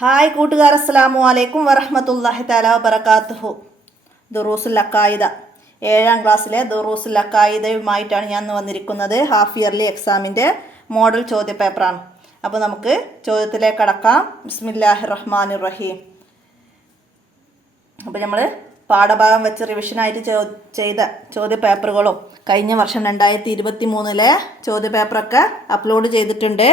Hi കൂട്ടുകാർ, അസ്സലാമു അലൈക്കും വറഹ്മത്തുള്ളാഹി തആല വബറകാതുഹു. ദുറൂസുൽ അഖായിദ 7ാം ക്ലാസ്സിലെ ദുറൂസുൽ അഖായിദയുമായിട്ടാണ് ഞാൻ ഇന്ന് വന്നിരിക്കുന്നത്. ഹാഫ് ഇയർലി എക്സാമിൻ്റെ മോഡൽ ചോദ്യ പേപ്പറാണ്. അപ്പോൾ നമുക്ക് ചോദ്യത്തിലേക്ക് കടക്കാം. ബിസ്മില്ലാഹിർ റഹ്മാനിർ റഹീം. അപ്പോൾ നമ്മൾ പാഠഭാഗം വെച്ച് റിവിഷനായിട്ട് ചെയ്ത ചോദ്യ പേപ്പറുകളും കഴിഞ്ഞ വർഷം 2023 ചോദ്യ പേപ്പറൊക്കെ അപ്ലോഡ് ചെയ്തിട്ടുണ്ട്.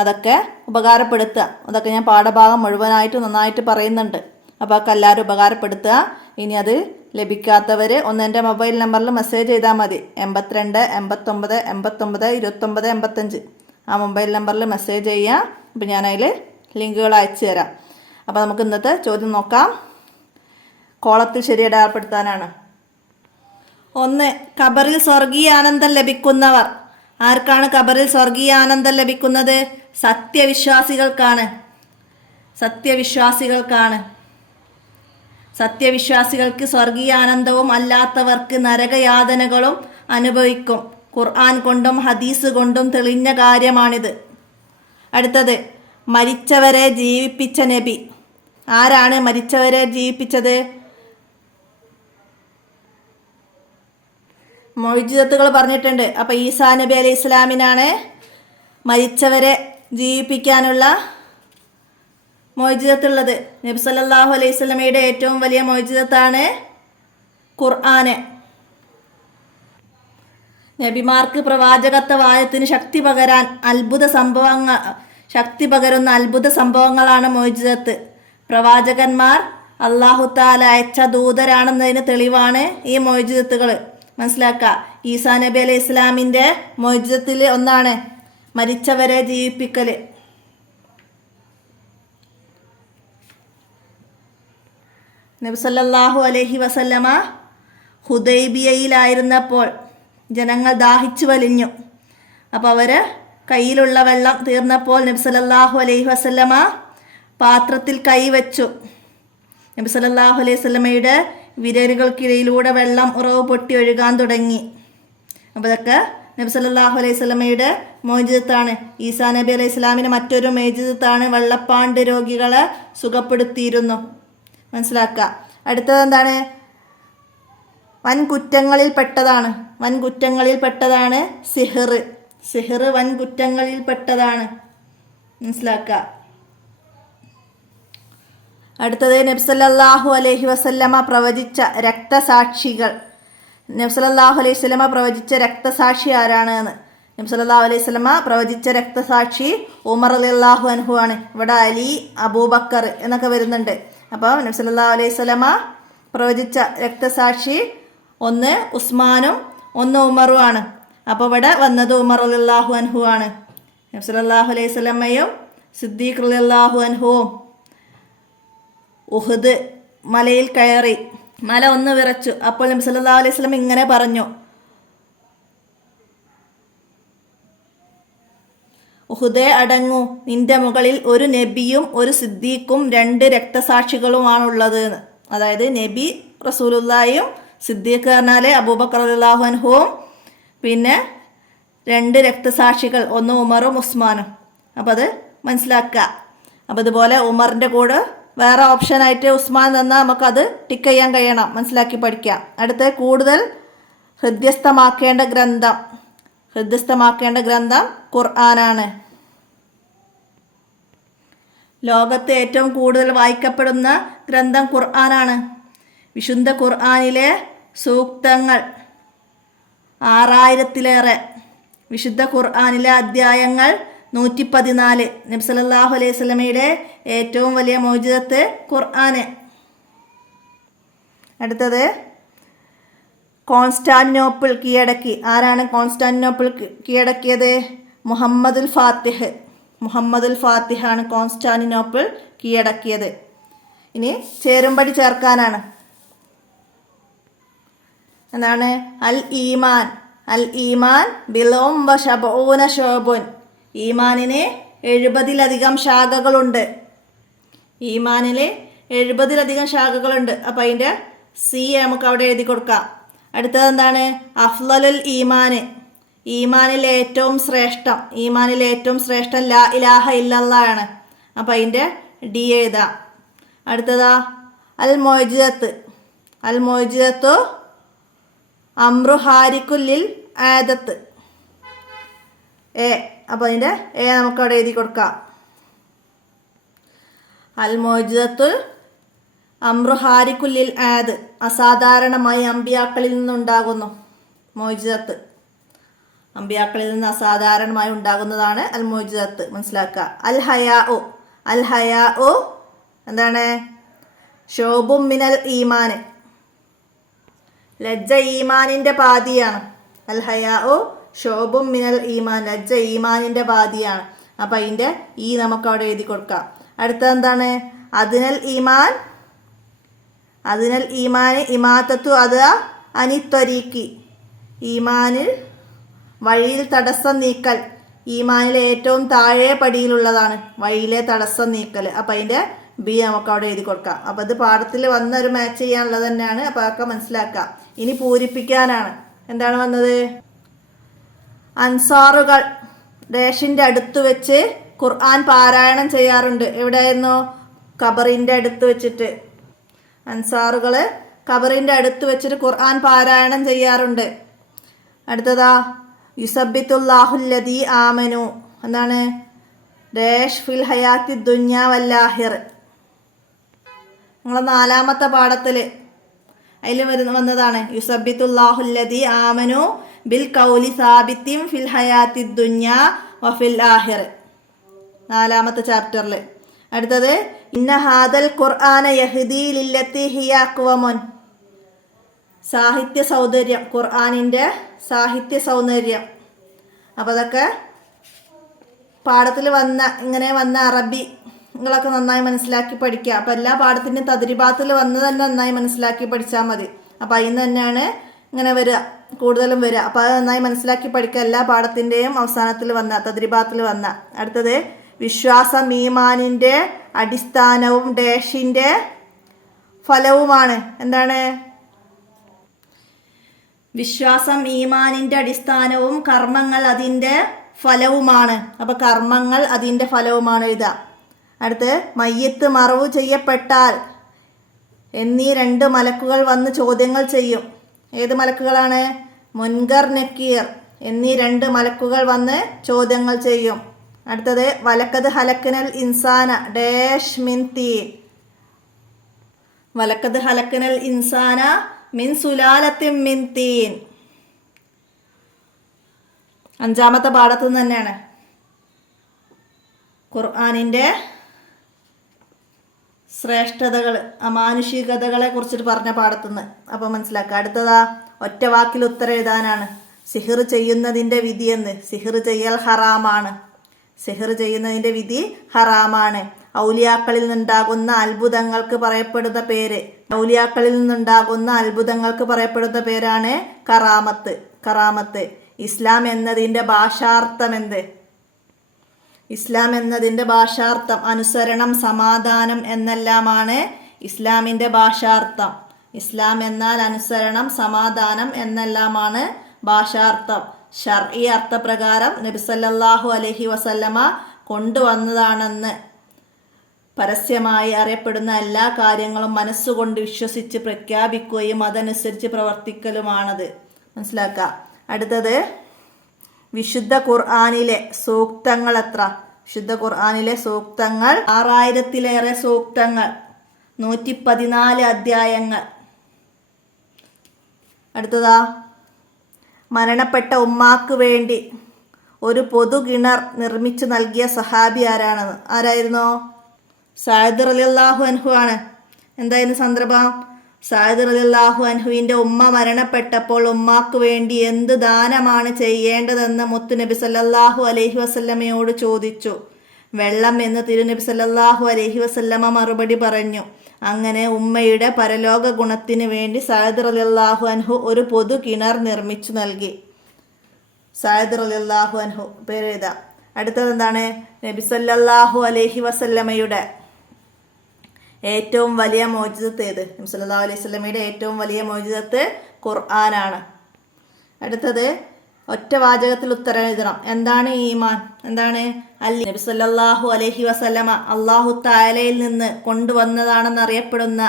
അതൊക്കെ ഉപകാരപ്പെടുത്തുക. അതൊക്കെ ഞാൻ പാഠഭാഗം മുഴുവനായിട്ട് നന്നായിട്ട് പറയുന്നുണ്ട്. അപ്പോൾ അതൊക്കെ എല്ലാവരും ഉപകാരപ്പെടുത്തുക. ഇനി അത് ലഭിക്കാത്തവർ ഒന്ന് എൻ്റെ മൊബൈൽ നമ്പറിൽ മെസ്സേജ് ചെയ്താൽ മതി. 82 89 89 29 85 ആ മൊബൈൽ നമ്പറിൽ മെസ്സേജ് ചെയ്യുക. അപ്പോൾ ഞാൻ അതിൽ ലിങ്കുകൾ അയച്ചു തരാം. അപ്പോൾ നമുക്ക് ഇന്നത്തെ ചോദ്യം നോക്കാം. കോളത്തിൽ ശരി അടയാളപ്പെടുത്താനാണ്. 1. ഖബറിൽ സ്വർഗീയാനന്ദം ലഭിക്കുന്നവർ. ആർക്കാണ് ഖബറിൽ സ്വർഗീയാനന്ദം ലഭിക്കുന്നത്? സത്യവിശ്വാസികൾക്കാണ്. സത്യവിശ്വാസികൾക്ക് സ്വർഗീയാനന്ദവും അല്ലാത്തവർക്ക് നരകയാതനകളും അനുഭവിക്കും. ഖുർആൻ കൊണ്ടും ഹദീസ് കൊണ്ടും തെളിഞ്ഞ കാര്യമാണിത്. അടുത്തത്, മരിച്ചവരെ ജീവിപ്പിച്ച നബി. ആരാണ് മരിച്ചവരെ ജീവിപ്പിച്ചത്? മൊയ്ജിസത്തുകൾ പറഞ്ഞിട്ടുണ്ട്. അപ്പോൾ ഈസാ നബി അലൈഹി ഇസ്ലാമിനാണ് മരിച്ചവരെ ജീവിപ്പിക്കാനുള്ള മൊയ്ജിസത്തുള്ളത്. നബി സല്ലല്ലാഹു അലൈഹി വസല്ലമയുടെ ഏറ്റവും വലിയ മൊയ്ജിസത്താണ് ഖുർആന്. നബിമാർക്ക് പ്രവാചകത്വവാദത്തിന് ശക്തി പകരുന്ന അത്ഭുത സംഭവങ്ങളാണ് മൊയ്ജിസത്ത്. പ്രവാചകന്മാർ അല്ലാഹു തആല അയച്ച ദൂതരാണെന്നതിന് തെളിവാണ് ഈ മൊയ്ജിസത്തുകൾ. മനസ്സിലാക്കുക. ഈസാ നബി അലൈഹി ഇസ്ലാമിൻ്റെ മൊയ്ജിസത്തിൽ ഒന്നാണ് മരിച്ചവരെ ജീവിപ്പിക്കൽ. നബി സല്ലല്ലാഹു അലൈഹി വസല്ലമ ഹുദൈബിയയിലായിരുന്നപ്പോൾ ജനങ്ങൾ ദാഹിച്ചു വലിഞ്ഞു. അപ്പോൾ അവർ കയ്യിലുള്ള വെള്ളം തീർന്നപ്പോൾ നബി സല്ലല്ലാഹു അലൈഹി വസല്ലമ പാത്രത്തിൽ കൈവച്ചു. നബി സല്ലല്ലാഹു അലൈഹി വസല്ലമയുടെ വിരലുകൾക്കിടയിലൂടെ വെള്ളം ഉറവ് പൊട്ടി ഒഴുകാൻ തുടങ്ങി. അപ്പോൾ ഇതൊക്കെ നബി സല്ലല്ലാഹു അലൈഹി വസല്ലമയുടെ മൊയ്ജിസത്താണ്. ഈസാ നബി അലൈഹി ഇസ്ലാമിന് മറ്റൊരു മൊയ്ജിസത്താണ് വെള്ളപ്പാണ്ട് രോഗികളെ സുഖപ്പെടുത്തിയിരുന്നു. മനസ്സിലാക്കുക. അടുത്തത് എന്താണ്? വൻകുറ്റങ്ങളിൽ പെട്ടതാണ് സിഹർ വൻകുറ്റങ്ങളിൽ പെട്ടതാണ്. മനസ്സിലാക്കുക. അടുത്തത്, നബി സല്ലല്ലാഹു അലൈഹി വസല്ലമ പ്രവചിച്ച രക്തസാക്ഷികൾ. നബി സല്ലല്ലാഹു അലൈഹി വസല്ലമ പ്രവചിച്ച രക്തസാക്ഷി ആരാണ്? നബി സല്ലല്ലാഹു അലൈഹി വസല്ലമ പ്രവചിച്ച രക്തസാക്ഷി ഉമർ റളിയല്ലാഹു അൻഹു ആണ്. ഇവിടെ അലി, അബൂബക്കർ എന്നൊക്കെ വരുന്നുണ്ട്. അപ്പോൾ നബി സല്ലല്ലാഹു അലൈഹി വസല്ലമ പ്രവചിച്ച രക്തസാക്ഷി ഒന്ന് ഉസ്മാനും ഒന്ന് ഉമറും ആണ്. അപ്പോൾ ഇവിടെ വന്നത് ഉമർ റളിയല്ലാഹു അൻഹു ആണ്. നബി സല്ലല്ലാഹു അലൈഹി വസല്ലമയും സിദ്ദീഖ് റളിയല്ലാഹു അൻഹുവും ഉഹദ് മലയിൽ കയറി. മല ഒന്ന് വിറച്ചു. അപ്പോൾ നബി സല്ലല്ലാഹു അലൈഹി വസല്ലം ഇങ്ങനെ പറഞ്ഞു: ഉഹദേ അടങ്ങൂ, നിന്റെ മുകളിൽ ഒരു നബിയും ഒരു സിദ്ദീഖും 2 രക്തസാക്ഷികളുമാണുള്ളത്. അതായത് നബി റസൂലുള്ളാഹിയും സിദ്ദീഖ് പറഞ്ഞാൽ അബൂബക്കർ റളിയല്ലാഹു അൻഹുവും പിന്നെ 2 രക്തസാക്ഷികൾ, ഒന്ന് ഉമറും ഉസ്മാനും. അപ്പോൾ അത് മനസ്സിലാക്കുക. അപ്പോൾ ഇതുപോലെ ഉമറിൻ്റെ കൂടെ വേറെ ഓപ്ഷനായിട്ട് ഉസ്മാൻ തന്നാൽ നമുക്കത് ടിക്ക് ചെയ്യാൻ കഴിയണം. മനസ്സിലാക്കി പഠിക്കാം. അടുത്ത, കൂടുതൽ ഹൃദ്യസ്ഥമാക്കേണ്ട ഗ്രന്ഥം ഖുർആനാണ്. ലോകത്ത് ഏറ്റവും കൂടുതൽ വായിക്കപ്പെടുന്ന ഗ്രന്ഥം ഖുർആനാണ്. വിശുദ്ധ ഖുർആനിലെ സൂക്തങ്ങൾ 6000-ലേറെ. വിശുദ്ധ ഖുർആനിലെ അധ്യായങ്ങൾ 114. നബി സല്ലല്ലാഹു അലൈഹി വസല്ലമയുടെ ഏറ്റവും വലിയ മൊയ്ജിസത്ത് ഖുർആന്. അടുത്തത്, കോൺസ്റ്റാന്റിനോപ്പിൾ കീഴടക്കി. ആരാണ് കോൺസ്റ്റാന്റിനോപ്പിൾ കീഴടക്കിയത്? മുഹമ്മദുൽ ഫാത്തിഹ് ആണ് കോൺസ്റ്റാന്റിനോപ്പിൾ കീഴടക്കിയത്. ഇനി ചേരുംപടി ചേർക്കാനാണ്. എന്താണ്? അൽ ഈമാൻ ബിളും വ ശബഊന ശുഅബുൻ. ഈമാനിന് 70-ലധികം ശാഖകളുണ്ട്. അപ്പോൾ അതിൻ്റെ സി നമുക്ക് അവിടെ എഴുതി കൊടുക്കാം. അടുത്തത് എന്താണ്? അഫ്ളലുൽ ഈമാനിൽ ഏറ്റവും ശ്രേഷ്ഠം ലാ ഇലാഹ ഇല്ലല്ലാഹ് ആണ്. അപ്പോൾ അതിൻ്റെ ഡി എഴുതാം. അടുത്തതാ അൽ മൊയ്ജിസത്ത്. അൽ മൊയ്ജിസത്തു അമ്രു ഹാരിക്കുല്ലിൽ ആദത്ത് എ. അപ്പോൾ അതിൻ്റെ എ നമുക്ക് അവിടെ എഴുതി കൊടുക്കാം. അൽ മൊയ്ജിസത്തുൽ അമ്രു ഹാരിക്കുല്ലിൽ ആദ്, അസാധാരണമായി അമ്പിയാക്കളിൽ നിന്നുണ്ടാകുന്നു. മൊയ്ജിസത്ത് അമ്പിയാക്കളിൽ നിന്ന് അസാധാരണമായി ഉണ്ടാകുന്നതാണ് അൽ മൊയ്ജിസത്ത്. മനസ്സിലാക്കുക. അൽ ഹയാ ഉ. അൽ ഹയാ ഉ എന്താണ്? ശോഭും മിനൽ ഈമാന്. ലജ്ജ ഈമാനിൻ്റെ പാതിയാണ്. അൽ ഹയാ ഉ ശോഭും മിനൽ ഈമാൻ. ലജ്ജ ഈമാനിൻ്റെ പാതിയാണ്. അപ്പം അതിൻ്റെ ഈ നമുക്ക് അവിടെ എഴുതി കൊടുക്കാം. അടുത്തത് എന്താണ്? അതിനൽ ഈമാൻ. അതിനൽ ഈമാന് ഇമാത്തത്തു അത് അനിത്വരീക്കി. ഈമാനിൽ വഴിയിൽ തടസ്സം നീക്കൽ. ഈമാനിലെ ഏറ്റവും താഴെ പടിയിലുള്ളതാണ് വഴിയിലെ തടസ്സം നീക്കൽ. അപ്പം അതിൻ്റെ ബി നമുക്ക് അവിടെ എഴുതി കൊടുക്കാം. അപ്പം ഇത് പാഠത്തിൽ വന്ന ഒരു മാച്ച് ചെയ്യാനുള്ളത് തന്നെയാണ്. അപ്പോൾ അതൊക്കെ മനസ്സിലാക്കാം. ഇനി പൂരിപ്പിക്കാനാണ്. എന്താണ് വന്നത്? അൻസാറുകൾ ഡാഷിൻ്റെ അടുത്ത് വെച്ച് ഖുർആൻ പാരായണം ചെയ്യാറുണ്ട്. എവിടെയായിരുന്നു? ഖബറിൻ്റെ അടുത്ത് വെച്ചിട്ട്. അൻസാറുകൾ ഖബറിൻ്റെ അടുത്ത് വെച്ചിട്ട് ഖുർആൻ പാരായണം ചെയ്യാറുണ്ട്. അടുത്തതാ യുസബ്ബിത്തുല്ലാഹുല്ലദീ ആമനു. എന്താണ്? ഡാഷ് ഫിൽ ഹയാത്തി ദുന്യ വല്ലാഹിർ. നിങ്ങളെ 4ാമത്തെ പാഠത്തിൽ അതിൽ വന്നതാണ് യുസബ്ബിത്തുല്ലാഹുല്ലദീ ആമനു ബിൽ കൗലി സാബിത്തിൻ ഫിൽ ഹയാത്തി ദുന്യ വഫിൽ ആഹിർ. 4ാമത്തെ ചാപ്റ്ററിൽ. അടുത്തത് ഇന്ന ഹാദൽ ഖുർആന യഹ്ദീ ലില്ലത്തി ഹിയ അഖ്വമുൻ. സാഹിത്യ സൗന്ദര്യം. ഖുർആനിൻ്റെ സാഹിത്യ സൗന്ദര്യം. അപ്പോൾ അതൊക്കെ പാഠത്തിൽ ഇങ്ങനെ വന്ന അറബി നിങ്ങളൊക്കെ നന്നായി മനസ്സിലാക്കി പഠിക്കുക. അപ്പോൾ എല്ലാ പാഠത്തിൻ്റെയും തദ്രിബാത്തിൽ വന്ന് തന്നെ നന്നായി മനസ്സിലാക്കി പഠിച്ചാൽ മതി. അപ്പോൾ അതിൽ നിന്ന് തന്നെയാണ് ഇങ്ങനെ വരിക, കൂടുതലും വരിക. അപ്പോൾ അത് നന്നായി മനസ്സിലാക്കി പഠിക്കുക. എല്ലാ പാഠത്തിൻ്റെയും അവസാനത്തിൽ വന്ന തദ്രിബാത്തിൽ വന്ന. അടുത്തത് വിശ്വാസം ഈമാനിൻ്റെ അടിസ്ഥാനവും ഡാഷിൻ്റെ ഫലവുമാണ്. എന്താണ്? വിശ്വാസം ഈമാനിൻ്റെ അടിസ്ഥാനവും കർമ്മങ്ങൾ അതിൻ്റെ ഫലവുമാണ്. അപ്പോൾ കർമ്മങ്ങൾ അതിൻ്റെ ഫലവുമാണ് എഴുതുക. അടുത്ത് മയ്യത്ത് മറവു ചെയ്യപ്പെട്ടാൽ എന്നീ 2 മലക്കുകൾ വന്ന് ചോദ്യങ്ങൾ ചെയ്യും. ഏത് മലക്കുകളാണ്? മുൻകർ നക്കീർ എന്നീ 2 മലക്കുകൾ വന്ന് ചോദ്യങ്ങൾ ചെയ്യും. അടുത്തത് വലക്കത് ഹലക്കനൽ ഇൻസാന ഡാഷ് മിൻ തീൻ. വലക്കത് ഹലക്കനൽ ഇൻസാന മിൻ സുലാലത്തിൻ മിൻ തീൻ. 5ാമത്തെ പാഠത്തു നിന്ന് തന്നെയാണ്. ഖുർആനിൻ്റെ ശ്രേഷ്ഠതകൾ, അമാനുഷികതകളെ കുറിച്ചിട്ട് പറഞ്ഞ പാഠത്തുനിന്ന്. അപ്പോൾ മനസ്സിലാക്കുക. അടുത്തതാ ഒറ്റ വാക്കിൽ ഉത്തരം എഴുതാനാണ്. സിഹിർ ചെയ്യുന്നതിൻ്റെ വിധി എന്ന്. സിഹിർ ചെയ്യൽ ഹറാമാണ്. സിഹിർ ചെയ്യുന്നതിൻ്റെ വിധി ഹറാമാണ്. ഔലിയാക്കളിൽ നിന്നുണ്ടാകുന്ന അത്ഭുതങ്ങൾക്ക് പറയപ്പെടുന്ന പേര്. ഔലിയാക്കളിൽ നിന്നുണ്ടാകുന്ന അത്ഭുതങ്ങൾക്ക് പറയപ്പെടുന്ന പേരാണ് കറാമത്ത്. കറാമത്ത്. ഇസ്ലാം എന്നതിൻ്റെ ഭാഷാർത്ഥം എന്ത്? ഇസ്ലാം എന്നതിൻ്റെ ഭാഷാർത്ഥം അനുസരണം, സമാധാനം എന്നെല്ലാമാണ് ഇസ്ലാമിൻ്റെ ഭാഷാർത്ഥം. ഇസ്ലാം എന്നാൽ അനുസരണം, സമാധാനം എന്നെല്ലാമാണ് ഭാഷാർത്ഥം. ശർഈ അർത്ഥപ്രകാരം നബി സല്ലല്ലാഹു അലൈഹി വസല്ലമ കൊണ്ടുവന്നതാണെന്ന് പരസ്യമായി അറിയപ്പെടുന്ന എല്ലാ കാര്യങ്ങളും മനസ്സുകൊണ്ട് വിശ്വസിച്ച് പ്രഖ്യാപിക്കുകയും അതനുസരിച്ച് പ്രവർത്തിക്കലുമാണത്. മനസ്സിലാക്കുക. അടുത്തത് വിശുദ്ധ ഖുർആനിലെ സൂക്തങ്ങൾ എത്ര? വിശുദ്ധ ഖുർആനിലെ സൂക്തങ്ങൾ 6000-ലേറെ സൂക്തങ്ങൾ, 114 അധ്യായങ്ങൾ. അടുത്തതാ മരണപ്പെട്ട ഉമ്മാക്ക് വേണ്ടി ഒരു പൊതു കിണർ നിർമ്മിച്ചു നൽകിയ സഹാബി ആരാണെന്ന്? ആരായിരുന്നു? സഅദ് റളിയല്ലാഹു അൻഹു ആണ്. എന്തായിരുന്നു സന്ദർഭം? സഅദ് റളിയല്ലാഹു അൻഹുവിൻ്റെ ഉമ്മ മരണപ്പെട്ടപ്പോൾ ഉമ്മാക്ക് വേണ്ടി എന്ത് ദാനമാണ് ചെയ്യേണ്ടതെന്ന് മുത്തുനബി സല്ലല്ലാഹു അലൈഹി വസല്ലമയോട് ചോദിച്ചു. വെള്ളം എന്ന് തിരുനബി സല്ലല്ലാഹു അലൈഹി വസല്ലമ മറുപടി പറഞ്ഞു. അങ്ങനെ ഉമ്മയുടെ പരലോക ഗുണത്തിന് വേണ്ടി സഅദ് റളിയല്ലാഹു അൻഹു ഒരു പൊതു കിണർ നിർമ്മിച്ചു നൽകി. സഅദ് റളിയല്ലാഹു അൻഹു പേരെഴുതാ. അടുത്തത് എന്താണ്? നബി സല്ലല്ലാഹു അലൈഹി വസല്ലമയുടെ ഏറ്റവും വലിയ മോചിതത്ത് ഏത്? നബി സല്ലല്ലാഹു അലൈഹി വസല്ലമയുടെ ഏറ്റവും വലിയ മോചിതത്ത് ഖുർആനാണ്. അടുത്തത് ഒറ്റ വാചകത്തിൽ ഉത്തരം എഴുതണം. എന്താണ് ഈമാൻ? എന്താണ്? നബി സല്ലല്ലാഹു അലൈഹി വസല്ലമ അല്ലാഹു തആലയിൽ നിന്ന് കൊണ്ടുവന്നതാണെന്ന് അറിയപ്പെടുന്ന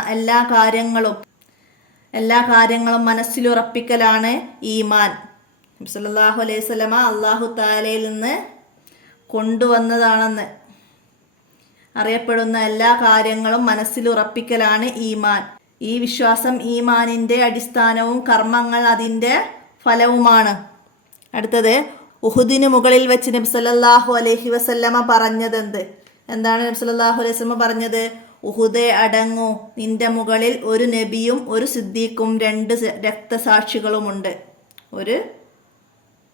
എല്ലാ കാര്യങ്ങളും മനസ്സിലുറപ്പിക്കലാണ് ഈമാൻ. നബി സല്ലല്ലാഹു അലൈഹി വസല്ലമ അല്ലാഹു തആലയിൽ നിന്ന് കൊണ്ടുവന്നതാണെന്ന് അറിയപ്പെടുന്ന എല്ലാ കാര്യങ്ങളും മനസ്സിലുറപ്പിക്കലാണ് ഈമാൻ. ഈ വിശ്വാസം ഈമാനിന്റെ അടിസ്ഥാനവും കർമ്മങ്ങൾ അതിന്റെ ഫലവുമാണ്. അടുത്തത്, ഉഹുദിന് മുകളിൽ വെച്ച് നബി സല്ലല്ലാഹു അലൈഹി വസല്ലമ പറഞ്ഞതെന്ത്? എന്താണ് നബി സല്ലല്ലാഹു അലൈഹി വസല്ലമ പറഞ്ഞത്? ഉഹുദേ അടങ്ങൂ, നിന്റെ മുകളിൽ ഒരു നബിയും ഒരു സിദ്ദീഖും 2 രക്തസാക്ഷികളുമുണ്ട്. ഒരു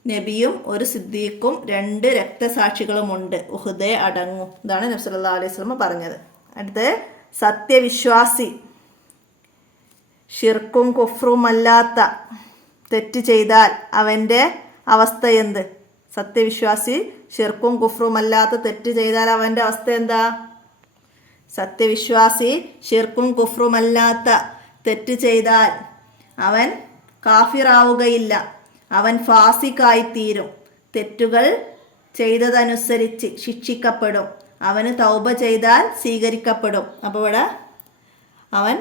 നബിയും ഒരു സിദ്ദീഖും 2 രക്തസാക്ഷികളുമുണ്ട്. ഉഹുദേ അടങ്ങൂ. ഇതാണ് നബി സല്ലല്ലാഹു അലൈഹി വസല്ലമ പറഞ്ഞത്. അടുത്തത്, സത്യവിശ്വാസി ഷിർക്കും കുഫ്റുമല്ലാത്ത തെറ്റ് ചെയ്താൽ അവൻ്റെ അവസ്ഥ എന്ത്? സത്യവിശ്വാസി ഷിർക്കും കുഫ്റുമല്ലാത്ത തെറ്റ് ചെയ്താൽ അവൻ്റെ അവസ്ഥ എന്താ? സത്യവിശ്വാസി ഷിർക്കും കുഫ്റുമല്ലാത്ത തെറ്റ് ചെയ്താൽ അവൻ കാഫിറാവുകയില്ല, അവൻ ഫാസിക്കായിത്തീരും. തെറ്റുകൾ ചെയ്തതനുസരിച്ച് ശിക്ഷിക്കപ്പെടും. അവന് തൗബ ചെയ്താൽ സ്വീകരിക്കപ്പെടും. അപ്പോൾ ഇവിടെ അവൻ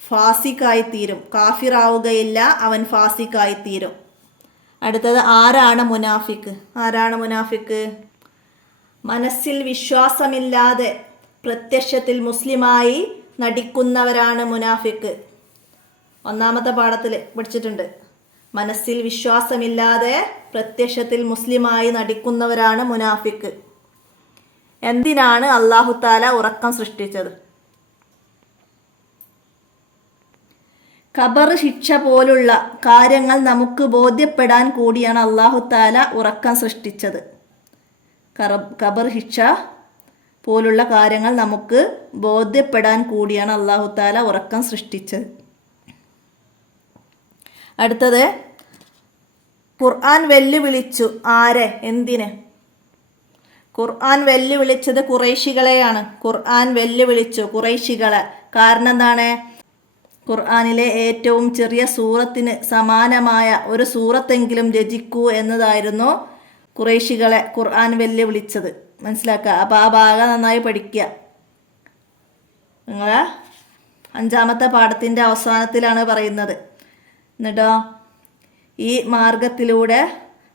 ഫാസിക്കായിത്തീരും, കാഫിറാവുകയില്ല, അവൻ ഫാസിക്കായിത്തീരും. അടുത്തത്, ആരാണ് മുനാഫിക്ക്? ആരാണ് മുനാഫിക്ക്? മനസ്സിൽ വിശ്വാസമില്ലാതെ പ്രത്യക്ഷത്തിൽ മുസ്ലിമായി നടിക്കുന്നവരാണ് മുനാഫിക്ക്. ഒന്നാമത്തെ പാഠത്തിൽ പഠിച്ചിട്ടുണ്ട്. മനസ്സിൽ വിശ്വാസമില്ലാതെ പ്രത്യക്ഷത്തിൽ മുസ്ലിമായി നടിക്കുന്നവരാണ് മുനാഫിക്ക്. എന്തിനാണ് അല്ലാഹു തആല ഉറക്കം സൃഷ്ടിച്ചത്? ഖബർ ശിക്ഷ പോലുള്ള കാര്യങ്ങൾ നമുക്ക് ബോധ്യപ്പെടാൻ കൂടിയാണ് അല്ലാഹു തആല ഉറക്കം സൃഷ്ടിച്ചത്. ഖബർ ശിക്ഷ പോലുള്ള കാര്യങ്ങൾ നമുക്ക് ബോധ്യപ്പെടാൻ കൂടിയാണ് അല്ലാഹു തആല ഉറക്കം സൃഷ്ടിച്ചത്. അടുത്തത്, ഖുർആൻ വെല്ലുവിളിച്ചു. ആരെ? എന്തിന്? ഖുർആൻ വെല്ലുവിളിച്ചത് ഖുറൈശികളെയാണ്. ഖുർആൻ വെല്ലുവിളിച്ചു ഖുറൈശികളെ. കാരണം എന്താണ്? ഖുർആനിലെ ഏറ്റവും ചെറിയ സൂറത്തിന് സമാനമായ ഒരു സൂറത്തെങ്കിലും രചിക്കൂ എന്നതായിരുന്നു ഖുറൈശികളെ ഖുർആൻ വെല്ലുവിളിച്ചത്. മനസ്സിലാക്കുക. അപ്പോൾ ആ ഭാഗം നന്നായി പഠിക്കുക. നിങ്ങളെ 5ാമത്തെ പാഠത്തിൻ്റെ അവസാനത്തിലാണ് പറയുന്നത്. എന്നിട്ടോ, ഈ മാർഗത്തിലൂടെ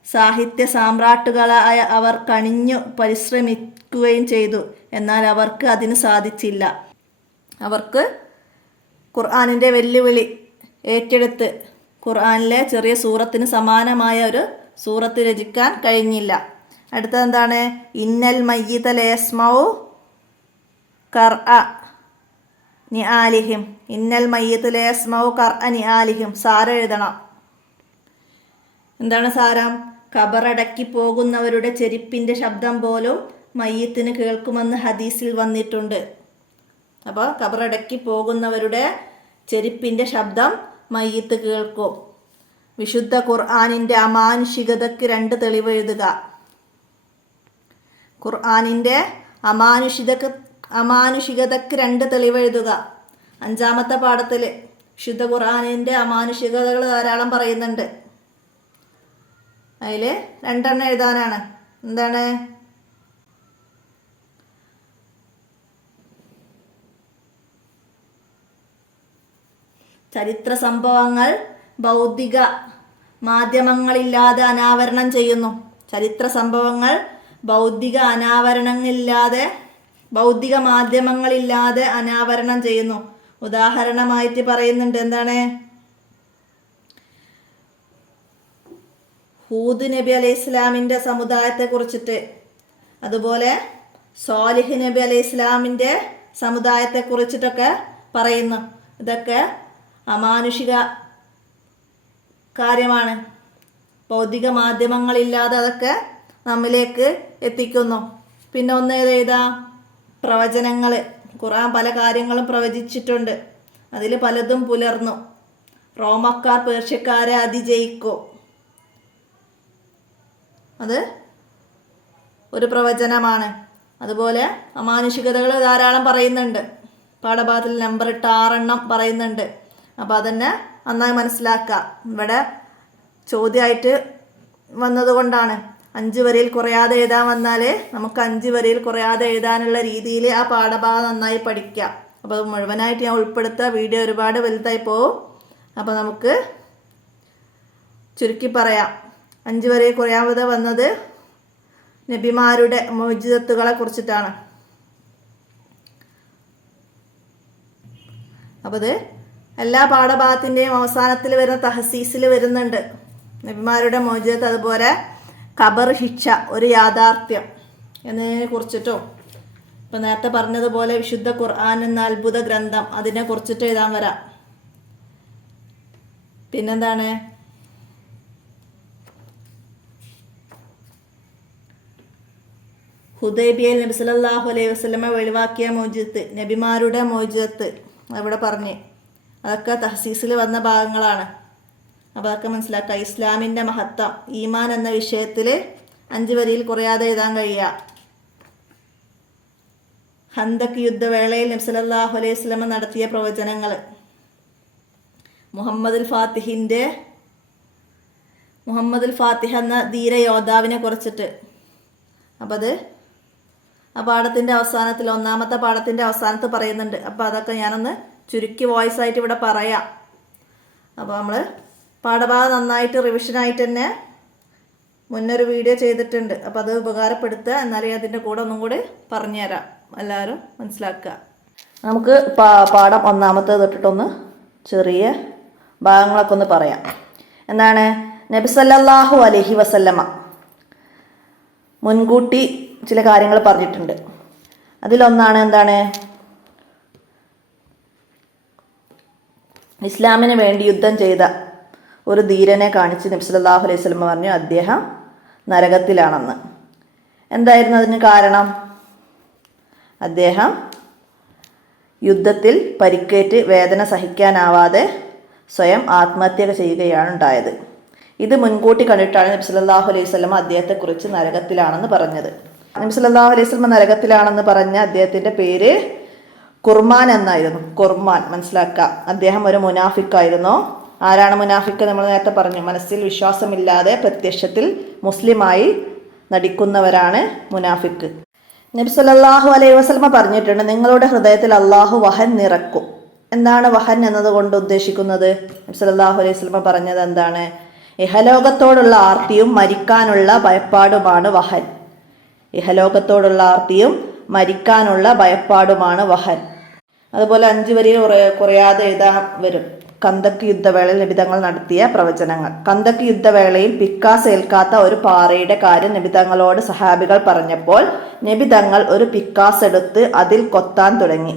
സാഹിത്യ സാമ്രാട്ടുകളായ അവർ കണിഞ്ഞു പരിശ്രമിക്കുകയും ചെയ്തു. എന്നാൽ അവർക്ക് അതിന് സാധിച്ചില്ല. അവർക്ക് ഖുർആനിൻ്റെ വെല്ലുവിളി ഏറ്റെടുത്ത് ഖുർആനിലെ ചെറിയ സൂറത്തിന് സമാനമായ ഒരു സൂറത്ത് രചിക്കാൻ കഴിഞ്ഞില്ല. അടുത്തത് എന്താണ്? ഇന്നൽ മയ്യിത ലയസ്മഉ ഖർഅ നിആലിഹിം. ഇന്നൽ മയ്യിത ലയസ്മഉ ഖർഅ നിആലിഹിം. സാരം എഴുതണം. എന്താണ് സാരം? ഖബറടക്കി പോകുന്നവരുടെ ചെരുപ്പിൻ്റെ ശബ്ദം പോലും മയ്യത്തിന് കേൾക്കുമെന്ന് ഹദീസിൽ വന്നിട്ടുണ്ട്. അപ്പോൾ ഖബറടക്കി പോകുന്നവരുടെ ചെരുപ്പിൻ്റെ ശബ്ദം മയ്യത്ത് കേൾക്കും. വിശുദ്ധ ഖുർആനിൻ്റെ അമാനുഷികതയ്ക്ക് 2 തെളിവ് എഴുതുക. ഖുർആനിൻ്റെ അമാനുഷികതയ്ക്ക് 2 തെളിവ് എഴുതുക. 5ാമത്തെ പാഠത്തിൽ വിശുദ്ധ ഖുർആനിൻ്റെ അമാനുഷികതകൾ ധാരാളം പറയുന്നുണ്ട്. അതിൽ 2 എണ്ണം എഴുതാനാണ്. എന്താണ്? ചരിത്ര സംഭവങ്ങൾ ഭൗതിക മാധ്യമങ്ങളില്ലാതെ അനാവരണം ചെയ്യുന്നു. ചരിത്ര സംഭവങ്ങൾ ഭൗതിക മാധ്യമങ്ങളില്ലാതെ അനാവരണം ചെയ്യുന്നു. ഉദാഹരണമായിട്ട് പറയുന്നുണ്ട്. എന്താണ്? ഹൂദ് നബി അലൈഹി ഇസ്ലാമിൻ്റെ സമുദായത്തെ കുറിച്ചിട്ട്, അതുപോലെ സ്വാലിഹ് നബി അലൈഹി ഇസ്ലാമിൻ്റെ സമുദായത്തെ കുറിച്ചിട്ടൊക്കെ പറയുന്നു. ഇതൊക്കെ അമാനുഷിക കാര്യമാണ്. ഭൗതിക മാധ്യമങ്ങളില്ലാതെ അതൊക്കെ നമ്മിലേക്ക് എത്തിക്കുന്നു. പിന്നെ ഒന്ന് ഏതാ? പ്രവചനങ്ങൾ. ഖുർആൻ പല കാര്യങ്ങളും പ്രവചിച്ചിട്ടുണ്ട്. അതിൽ പലതും പുലർന്നു. റോമക്കാർ പേർഷ്യക്കാരെ അതിജയിക്കും. അത് ഒരു പ്രവചനമാണ്. അതുപോലെ അമാനുഷികതകൾ ധാരാളം പറയുന്നുണ്ട്. പാഠഭാഗത്തിൽ നമ്പർ 6 എണ്ണം പറയുന്നുണ്ട്. അപ്പോൾ അതന്നെ നന്നായി മനസ്സിലാക്കുക. ഇവിടെ ചോദ്യമായിട്ട് വന്നതുകൊണ്ടാണ്. 5 വരിയിൽ കുറയാതെ എഴുതാൻ വന്നാൽ നമുക്ക് 5 വരിയിൽ കുറയാതെ എഴുതാനുള്ള രീതിയിൽ ആ പാഠഭാഗം നന്നായി പഠിക്കാം. അപ്പോൾ മുഴുവനായിട്ട് ഞാൻ ഉൾപ്പെടുത്തുക, വീഡിയോ ഒരുപാട് വലുതായി പോവും. അപ്പോൾ നമുക്ക് ചുരുക്കി പറയാം. 5 വരിയിൽ കുറയാതെ വന്നത് നബിമാരുടെ മുഅ്ജിസത്തുകളെ കുറിച്ചിട്ടാണ്. അപ്പോൾ ഇത് എല്ലാ പാഠഭാഗത്തിൻ്റെയും അവസാനത്തിൽ വരുന്ന തഹസീസിൽ വരുന്നുണ്ട് നബിമാരുടെ മുഅ്ജിസത്ത്, അതുപോലെ ഖബർ ശിക്ഷ ഒരു യാഥാർത്ഥ്യം എന്നതിനെ കുറിച്ചിട്ടും, ഇപ്പം നേരത്തെ പറഞ്ഞതുപോലെ വിശുദ്ധ ഖുർആൻ എന്ന അത്ഭുത ഗ്രന്ഥം അതിനെ കുറിച്ചിട്ട് എഴുതാൻ വരാം. പിന്നെന്താണ്, ഹുദൈബിയയിൽ നബി സല്ലല്ലാഹു അലൈഹി വസല്ലമ വെളിവാക്കിയ മുഅ്ജിസത്ത്, നബിമാരുടെ മുഅ്ജിസത്ത് അവിടെ പറഞ്ഞ് അതൊക്കെ തഹസീസിൽ വന്ന ഭാഗങ്ങളാണ്. അപ്പോൾ അതൊക്കെ മനസ്സിലാക്കുക. ഇസ്ലാമിൻ്റെ മഹത്വം, ഈമാൻ എന്ന വിഷയത്തിൽ 5 വരിയിൽ കുറയാതെ എഴുതാൻ കഴിയുക. ഹന്തക് യുദ്ധവേളയിൽ നബി സല്ലല്ലാഹു അലൈഹി വസല്ലമ നടത്തിയ പ്രവചനങ്ങൾ, മുഹമ്മദുൽ ഫാത്തിഹ എന്ന ധീര യോദ്ധാവിനെ കുറിച്ചിട്ട്. അപ്പം അത് ആ പാഠത്തിൻ്റെ അവസാനത്തിൽ, ഒന്നാമത്തെ പാഠത്തിൻ്റെ അവസാനത്ത് പറയുന്നുണ്ട്. അപ്പോൾ അതൊക്കെ ഞാനൊന്ന് ചുരുക്കി വോയിസ് ആയിട്ട് ഇവിടെ പറയാം. അപ്പോൾ നമ്മൾ പാഠഭാഗം നന്നായിട്ട് റിവിഷനായിട്ട് തന്നെ മുന്നൊരു വീഡിയോ ചെയ്തിട്ടുണ്ട്. അപ്പോൾ അത് ഉപകാരപ്പെടുത്തുക. എന്നാലേ അതിൻ്റെ കൂടെ ഒന്നും കൂടി പറഞ്ഞുതരാം, എല്ലാവരും മനസ്സിലാക്കുക. നമുക്ക് പാഠം ഒന്നാമത്തെ തൊട്ടിട്ടൊന്ന് ചെറിയ ഭാഗങ്ങളൊക്കെ ഒന്ന് പറയാം. എന്താണ്, നബി സല്ലല്ലാഹു അലൈഹി വസല്ലമ മുൻകൂട്ടി ചില കാര്യങ്ങൾ പറഞ്ഞിട്ടുണ്ട്. അതിലൊന്നാണ് എന്താണ്, ഇസ്ലാമിന് വേണ്ടി യുദ്ധം ചെയ്ത ഒരു ധീരനെ കാണിച്ച് നബി സല്ലല്ലാഹു അലൈഹി വസല്ലമ പറഞ്ഞു അദ്ദേഹം നരകത്തിലാണെന്ന്. എന്തായിരുന്നു അതിന് കാരണം? അദ്ദേഹം യുദ്ധത്തിൽ പരിക്കേറ്റ് വേദന സഹിക്കാനാവാതെ സ്വയം ആത്മഹത്യ ചെയ്യുകയാണ് ഉണ്ടായത്. ഇത് മുൻകൂട്ടി കണ്ടിട്ടാണ് നബി സല്ലല്ലാഹു അലൈഹി വസല്ലമ അദ്ദേഹത്തെക്കുറിച്ച് നരകത്തിലാണെന്ന് പറഞ്ഞത്. നബി സല്ലല്ലാഹു അലൈഹി വസല്ലമ നരകത്തിലാണെന്ന് പറഞ്ഞ അദ്ദേഹത്തിൻ്റെ പേര് ഖുർമാൻ എന്നായിരുന്നു. ഖുർമാൻ മനസ്സിലാക്കുക. അദ്ദേഹം ഒരു മുനാഫിക്കായിരുന്നു. ആരാണ് മുനാഫിക്ക്? നമ്മൾ നേരത്തെ പറഞ്ഞു, മനസ്സിൽ വിശ്വാസമില്ലാതെ പ്രത്യക്ഷത്തിൽ മുസ്ലിമായി നടിക്കുന്നവരാണ് മുനാഫിക്ക്. നബി സല്ലല്ലാഹു അലൈഹി വസല്ലമ പറഞ്ഞിട്ടുണ്ട്, നിങ്ങളുടെ ഹൃദയത്തിൽ അള്ളാഹു വഹൻ നിറക്കും. എന്താണ് വഹൻ എന്നതുകൊണ്ട് ഉദ്ദേശിക്കുന്നത്? നബി സല്ലല്ലാഹു അലൈഹി വസല്ലമ പറഞ്ഞത് എന്താണ്? ഇഹലോകത്തോടുള്ള ആർത്തിയും മരിക്കാനുള്ള ഭയപ്പാടുമാണ് വഹൻ. ഇഹലോകത്തോടുള്ള ആർത്തിയും മരിക്കാനുള്ള ഭയപ്പാടുമാണ് വഹൻ. അതുപോലെ 5 വരിയിൽ കുറയാതെ എഴുതാൻ വരും. കന്തക് യുദ്ധവേളയിൽ നബിതങ്ങൾ നടത്തിയ പ്രവചനങ്ങൾ. കന്തക് യുദ്ധവേളയിൽ പിക്കാസ് ഏൽക്കാത്ത ഒരു പാറയുടെ കാര്യം നബിതങ്ങളോട് സഹാബികൾ പറഞ്ഞപ്പോൾ നബിതങ്ങൾ ഒരു പിക്കാസ് എടുത്ത് അതിൽ കൊത്താൻ തുടങ്ങി.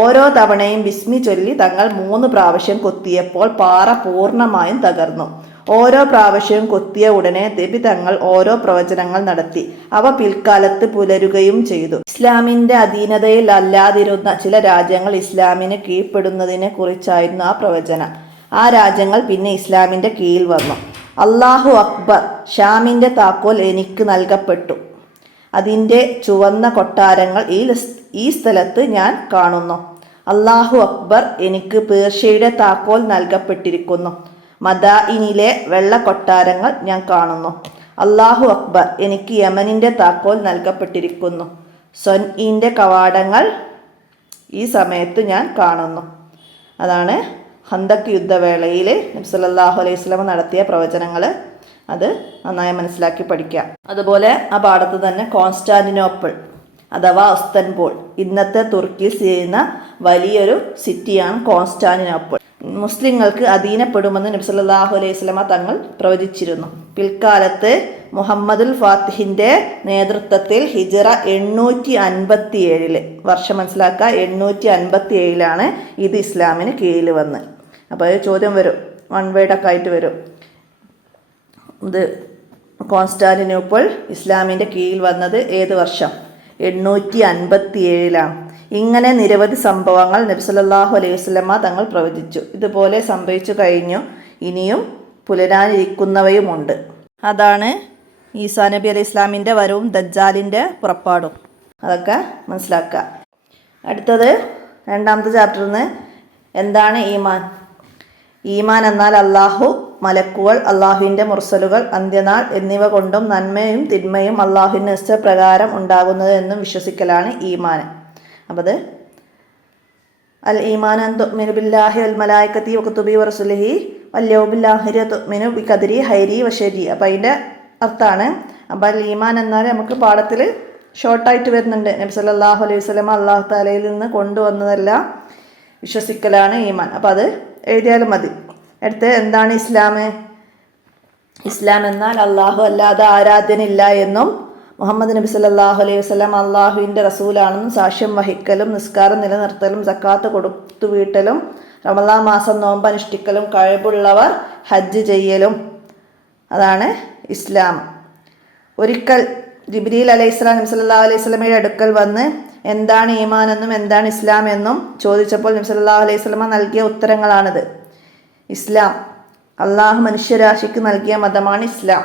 ഓരോ തവണയും ബിസ്മി ചൊല്ലി തങ്ങൾ 3 പ്രാവശ്യം കൊത്തിയപ്പോൾ പാറ പൂർണ്ണമായും തകർന്നു. ഓരോ പ്രാവശ്യവും കൊത്തിയ ഉടനെ നബി തങ്ങൾ ഓരോ പ്രവചനങ്ങൾ നടത്തി. അവ പിൽക്കാലത്ത് പുലരുകയും ചെയ്തു. ഇസ്ലാമിന്റെ അധീനതയിൽ അല്ലാതിരുന്ന ചില രാജ്യങ്ങൾ ഇസ്ലാമിന് കീഴ്പ്പെടുന്നതിനെ കുറിച്ചായിരുന്നു ആ പ്രവചനം. ആ രാജ്യങ്ങൾ പിന്നെ ഇസ്ലാമിന്റെ കീഴിൽ വന്നു. അല്ലാഹു അക്ബർ, ഷാമിന്റെ താക്കോൽ എനിക്ക് നൽകപ്പെട്ടു. അതിൻ്റെ ചുവന്ന കൊട്ടാരങ്ങൾ ഈ സ്ഥലത്ത് ഞാൻ കാണുന്നു. അല്ലാഹു അക്ബർ, എനിക്ക് പേർഷ്യയുടെ താക്കോൽ നൽകപ്പെട്ടിരിക്കുന്നു. മദായിനിലെ വെള്ള കൊട്ടാരങ്ങൾ ഞാൻ കാണുന്നു. അല്ലാഹു അക്ബർ, എനിക്ക് യമനിൻ്റെ താക്കോൽ നൽകപ്പെട്ടിരിക്കുന്നു. സൊൻഇൻ്റെ കവാടങ്ങൾ ഈ സമയത്ത് ഞാൻ കാണുന്നു. അതാണ് ഹന്തക് യുദ്ധവേളയിൽ നബി സല്ലല്ലാഹു അലൈഹി വസല്ലമ നടത്തിയ പ്രവചനങ്ങൾ. അത് നന്നായി മനസ്സിലാക്കി പഠിക്കുക. അതുപോലെ ആ പാഠത്ത് തന്നെ കോൺസ്റ്റാന്റിനോപ്പിൾ അഥവാ ഇസ്തൻബുൾ, ഇന്നത്തെ തുർക്കിയിൽ സ്ഥിതി ചെയ്യുന്ന വലിയൊരു സിറ്റിയാണ് കോൺസ്റ്റാന്റിനോപ്പിൾ. മുസ്ലിങ്ങൾക്ക് അധീനപ്പെടുമെന്ന് നബി സല്ലല്ലാഹു അലൈഹി വസല്ലമ തങ്ങൾ പ്രവചിച്ചിരുന്നു. പിൽക്കാലത്ത് മുഹമ്മദുൽ ഫാത്തിഹിൻ്റെ നേതൃത്വത്തിൽ ഹിജ്റ 857 വർഷം മനസ്സിലാക്കുക, 857 ഇത് ഇസ്ലാമിന് കീഴിൽ വന്ന്. അപ്പോൾ ചോദ്യം വരും, 1 വേർഡൊക്കെ ആയിട്ട് വരും. ഇത് കോൺസ്റ്റാന്റിനോപ്പിൾ ഇസ്ലാമിൻ്റെ കീഴിൽ വന്നത് ഏത് വർഷം? 857. ഇങ്ങനെ നിരവധി സംഭവങ്ങൾ നബി സല്ലല്ലാഹു അലൈഹി വസല്ലമ തങ്ങൾ പ്രവചിച്ചു. ഇതുപോലെ സംഭവിച്ചു കഴിഞ്ഞു, ഇനിയും പുലരാനിരിക്കുന്നവയുമുണ്ട്. അതാണ് ഈസാ നബി അലൈഹി ഇസ്ലാമിൻ്റെ വരവും ദജ്ജാലിൻ്റെ പുറപ്പാടും. അതൊക്കെ മനസ്സിലാക്കുക. അടുത്തത് 2ാമത്തെ ചാപ്റ്ററിൽ നിന്ന് എന്താണ് ഈമാൻ? ഈമാൻ എന്നാൽ അള്ളാഹു മലക്കുകൾ, അള്ളാഹുവിൻ്റെ മുർസലുകൾ, അന്ത്യനാൾ എന്നിവ കൊണ്ടും നന്മയും തിന്മയും അള്ളാഹുവിൻ്റെ ഇഷ്ടപ്രകാരം ഉണ്ടാകുന്നത് എന്നും വിശ്വസിക്കലാണ് ഈമാൻ. അപ്പോൾ അത് അൽ ഈമാൻ അൻ തുഅ്മിനു ബില്ലാഹി വൽ മലായികതി വകുതുബി വറസുലിഹി വൽ യൗമിൽ ആഖിരി തുഅ്മിനു ബിഖദരി ഹൈരി വശരി. അപ്പോൾ അതിൻ്റെ അർത്ഥമാണ്. അപ്പോൾ അൽ ഈമാൻ എന്നാൽ നമുക്ക് പാഠത്തിൽ ഷോർട്ടായിട്ട് വരുന്നുണ്ട്. നബി സല്ലല്ലാഹു അലൈഹി വസല്ലം അള്ളാഹു തആലയിൽ നിന്ന് കൊണ്ടുവന്നതെല്ലാം വിശ്വസിക്കലാണ് ഈമാൻ. അപ്പോൾ അത് എഴുതിയാലും മതി. അടുത്ത് എന്താണ് ഇസ്ലാം? ഇസ്ലാം എന്നാൽ അള്ളാഹു അല്ലാതെ ആരാധ്യനില്ല എന്നും മുഹമ്മദ് നബി സല്ലല്ലാഹു അലൈഹി വസല്ലം അള്ളാഹുവിൻ്റെ റസൂലാണെന്നും സാക്ഷ്യം വഹിക്കലും നിസ്കാരം നിലനിർത്തലും സക്കാത്ത് കൊടുത്തു വീട്ടലും റമളാൻ മാസം നോമ്പ് അനുഷ്ഠിക്കലും കഴിവുള്ളവർ ഹജ്ജ് ചെയ്യലും അതാണ് ഇസ്ലാം. ഒരിക്കൽ ജിബ്രീൽ അലൈഹിസ്സലാം നബി സല്ലല്ലാഹു അലൈഹി വസല്ലമയുടെ അടുക്കൽ വന്ന് എന്താണ് ഈമാൻ എന്നും എന്താണ് ഇസ്ലാം എന്നും ചോദിച്ചപ്പോൾ നബി സല്ലല്ലാഹു അലൈഹി വസല്ലമ നൽകിയ ഉത്തരങ്ങളാണിത്. ഇസ്ലാം അള്ളാഹു മനുഷ്യരാശിക്ക് നൽകിയ മതമാണ് ഇസ്ലാം.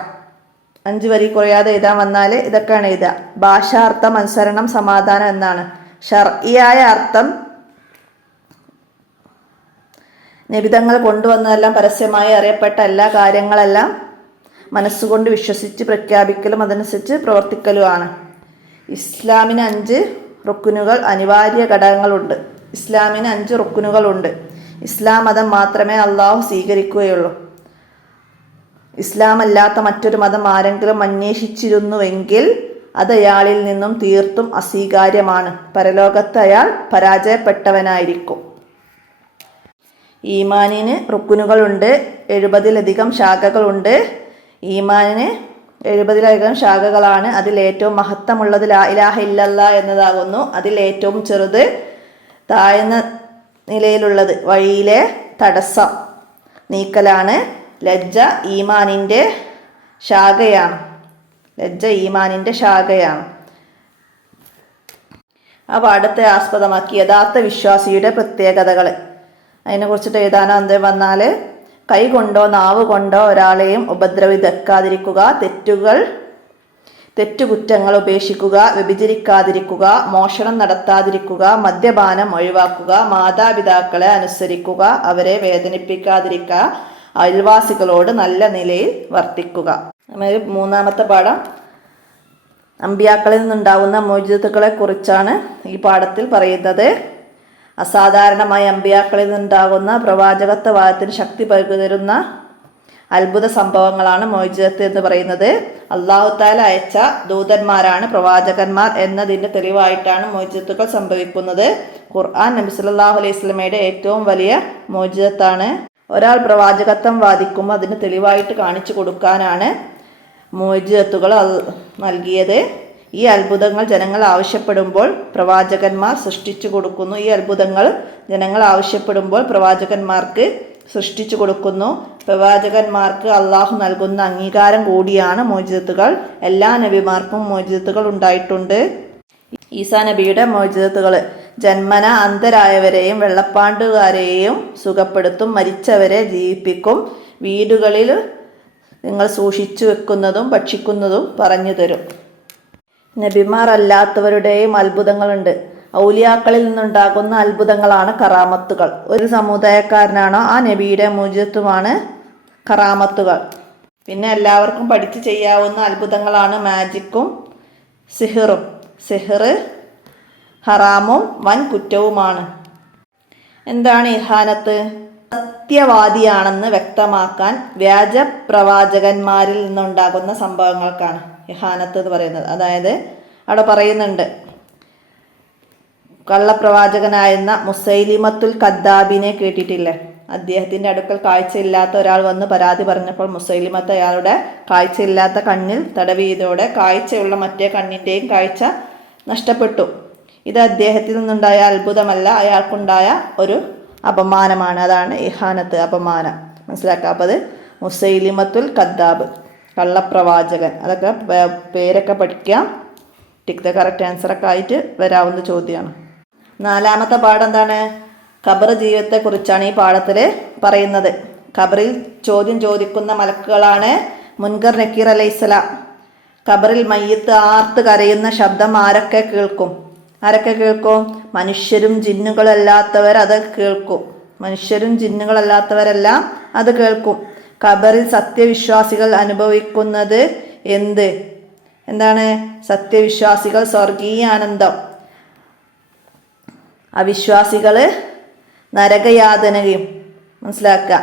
5 വരി കുറയാതെ എഴുതാൻ വന്നാൽ ഇതൊക്കെയാണ് എഴുതുക. ഭാഷാർത്ഥം അനുസരണം സമാധാനം എന്നാണ്. ശർഇയായ അർത്ഥം നിബിധങ്ങൾ കൊണ്ടുവന്നതെല്ലാം പരസ്യമായി അറിയപ്പെട്ട എല്ലാ കാര്യങ്ങളെല്ലാം മനസ്സുകൊണ്ട് വിശ്വസിച്ച് പ്രഖ്യാപിക്കലും അതനുസരിച്ച് പ്രവർത്തിക്കലുമാണ്. ഇസ്ലാമിന് 5 റുക്കുനുകൾ അനിവാര്യ ഘടകങ്ങളുണ്ട്. ഇസ്ലാമിന് 5 റുക്കുനുകളുണ്ട്. ഇസ്ലാം മതം മാത്രമേ അള്ളാഹു സ്വീകരിക്കുകയുള്ളൂ. ഇസ്ലാം അല്ലാത്ത മറ്റൊരു മതം ആരെങ്കിലും അന്വേഷിച്ചിരുന്നുവെങ്കിൽ അത് അയാളിൽ നിന്നും തീർത്തും അസ്വീകാര്യമാണ്. പരലോകത്ത് അയാൾ പരാജയപ്പെട്ടവനായിരിക്കും. ഈമാനിന് റുക്കുനുകളുണ്ട്. 70-ലധികം ശാഖകളുണ്ട്. ഈമാനിന് 70-ലധികം ശാഖകളാണ്. അതിൽ ഏറ്റവും മഹത്വമുള്ളത് ലാ ഇലാഹ ഇല്ലല്ലാ എന്നതാകുന്നു. അതിൽ ഏറ്റവും ചെറുത് താഴ്ന്ന നിലയിലുള്ളത് വഴിയിലെ തടസ്സം നീക്കലാണ്. ലജ്ജ ഈമാനിൻ്റെ ശാഖയാണ്. ലജ്ജ ഈമാനിൻ്റെ ശാഖയാണ്. ആ പാഠത്തെ ആസ്പദമാക്കി യഥാർത്ഥ വിശ്വാസിയുടെ പ്രത്യേകതകൾ അതിനെക്കുറിച്ചിട്ട് എഴുതാനോ എന്തേ വന്നാൽ കൈ കൊണ്ടോ നാവ് കൊണ്ടോ ഒരാളെയും ഉപദ്രവിക്കാതിരിക്കുക, തെറ്റുകുറ്റങ്ങൾ ഉപേക്ഷിക്കുക, വ്യഭിചരിക്കാതിരിക്കുക, മോഷണം നടത്താതിരിക്കുക, മദ്യപാനം ഒഴിവാക്കുക, മാതാപിതാക്കളെ അനുസരിക്കുക, അവരെ വേദനിപ്പിക്കാതിരിക്കുക, അയൽവാസികളോട് നല്ല നിലയിൽ വർത്തിക്കുക. മൂന്നാമത്തെ പാഠം അമ്പിയാക്കളിൽ നിന്നുണ്ടാകുന്ന മുഅ്ജിസത്തുകളെ കുറിച്ചാണ് ഈ പാഠത്തിൽ പറയുന്നത്. അസാധാരണമായ അമ്പിയാക്കളിൽ നിന്നുണ്ടാകുന്ന പ്രവാചകത്വവാദത്തിന് ശക്തി പകരുന്ന അത്ഭുത സംഭവങ്ങളാണ് മുഅ്ജിസത്ത് എന്ന് പറയുന്നത്. അല്ലാഹു തആല അയച്ച ദൂതന്മാരാണ് പ്രവാചകന്മാർ എന്നതിൻ്റെ തെളിവായിട്ടാണ് മുഅ്ജിസത്തുകൾ സംഭവിക്കുന്നത്. ഖുർആൻ നബി സല്ലല്ലാഹു അലൈഹി വസല്ലമയുടെ ഏറ്റവും വലിയ മുഅ്ജിസത്താണ്. ഒരാൾ പ്രവാചകത്വം വാദിക്കുമ്പോൾ അതിന് തെളിവായിട്ട് കാണിച്ചു കൊടുക്കാനാണ് മുഅ്ജിസത്തുകൾ നൽകിയത്. ഈ അത്ഭുതങ്ങൾ ജനങ്ങൾ ആവശ്യപ്പെടുമ്പോൾ പ്രവാചകന്മാർ സൃഷ്ടിച്ചു കൊടുക്കുന്നു. ഈ അത്ഭുതങ്ങൾ ജനങ്ങൾ ആവശ്യപ്പെടുമ്പോൾ പ്രവാചകന്മാർക്ക് സൃഷ്ടിച്ചു കൊടുക്കുന്നു. പ്രവാചകന്മാർക്ക് അള്ളാഹു നൽകുന്ന അംഗീകാരം കൂടിയാണ് മുഅ്ജിസത്തുകൾ. എല്ലാ നബിമാർക്കും മുഅ്ജിസത്തുകൾ ഉണ്ടായിട്ടുണ്ട്. ഈസാ നബിയുടെ മുഅ്ജിസത്തുകൾ ജന്മന അന്ധരായവരെയും വെള്ളപ്പാണ്ടുകാരെയും സുഖപ്പെടുത്തും, മരിച്ചവരെ ജീവിപ്പിക്കും, വീടുകളിൽ നിങ്ങൾ സൂക്ഷിച്ചു വെക്കുന്നതും ഭക്ഷിക്കുന്നതും പറഞ്ഞു തരും. നബിമാർ അല്ലാത്തവരുടെയും അത്ഭുതങ്ങളുണ്ട്. ഔലിയാക്കളിൽ നിന്നുണ്ടാകുന്ന അത്ഭുതങ്ങളാണ് കറാമത്തുകൾ. ഒരു സമുദായക്കാരനാണോ ആ നബിയുടെ മുഅ്ജിസത്തുമാണ് കറാമത്തുകൾ. പിന്നെ എല്ലാവർക്കും പഠിച്ച് ചെയ്യാവുന്ന അത്ഭുതങ്ങളാണ് മാജിക്കും സിഹിറും. സിഹിർ ഹറാമും വൻ കുറ്റവുമാണ്. എന്താണ് ഇഹാനത്ത്? സത്യവാദിയാണെന്ന് വ്യക്തമാക്കാൻ വ്യാജ പ്രവാചകന്മാരിൽ നിന്നുണ്ടാകുന്ന സംഭവങ്ങൾക്കാണ് ഇഹാനത്ത് എന്ന് പറയുന്നത്. അതായത് അവിടെ പറയുന്നുണ്ട്, കള്ളപ്രവാചകനായിരുന്ന മുസൈലിമത്തുൽ കദ്ദാബിനെ കേട്ടിട്ടില്ലേ? അദ്ദേഹത്തിൻ്റെ അടുക്കൽ കാഴ്ചയില്ലാത്ത ഒരാൾ വന്ന് പരാതി പറഞ്ഞപ്പോൾ മുസൈലിമത്ത് അയാളുടെ കാഴ്ചയില്ലാത്ത കണ്ണിൽ തടവിയതോടെ കാഴ്ചയുള്ള മറ്റേ കണ്ണിൻ്റെയും കാഴ്ച നഷ്ടപ്പെട്ടു. ഇത് അദ്ദേഹത്തിൽ നിന്നുണ്ടായ അത്ഭുതമല്ല, അയാൾക്കുണ്ടായ ഒരു അപമാനമാണ്. അതാണ് ഇഹാനത്ത്, അപമാനം. മനസ്സിലാക്കുക. അപ്പോൾ അത് മുസൈലിമത്തുൽ കദ്ദാബ്, കള്ളപ്രവാചകൻ. അതൊക്കെ പേരൊക്കെ പഠിക്കാം. ടിക്ക് ദ കറക്റ്റ് ആൻസറൊക്കെ ആയിട്ട് വരാവുന്ന ചോദ്യമാണ്. നാലാമത്തെ പാഠം എന്താണ്? ഖബർ ജീവിതത്തെക്കുറിച്ചാണ് ഈ പാഠത്തിൽ പറയുന്നത്. ഖബറിൽ ചോദ്യം ചോദിക്കുന്ന മലക്കുകളാണ് മുൻകർ നക്കീർ അലൈഹിസ്സലാം. ഖബറിൽ മയ്യത്ത് ആർത്ത് കരയുന്ന ശബ്ദം ആരൊക്കെ കേൾക്കും? മനുഷ്യരും ജിന്നുകളല്ലാത്തവർ അത് കേൾക്കും. മനുഷ്യരും ജിന്നുകളല്ലാത്തവരെല്ലാം അത് കേൾക്കും. ഖബറിൽ സത്യവിശ്വാസികൾ അനുഭവിക്കുന്നത് എന്താണ്? സത്യവിശ്വാസികൾ സ്വർഗീയ ആനന്ദം, അവിശ്വാസികൾ നരകയാതനയും. മനസ്സിലാക്കുക.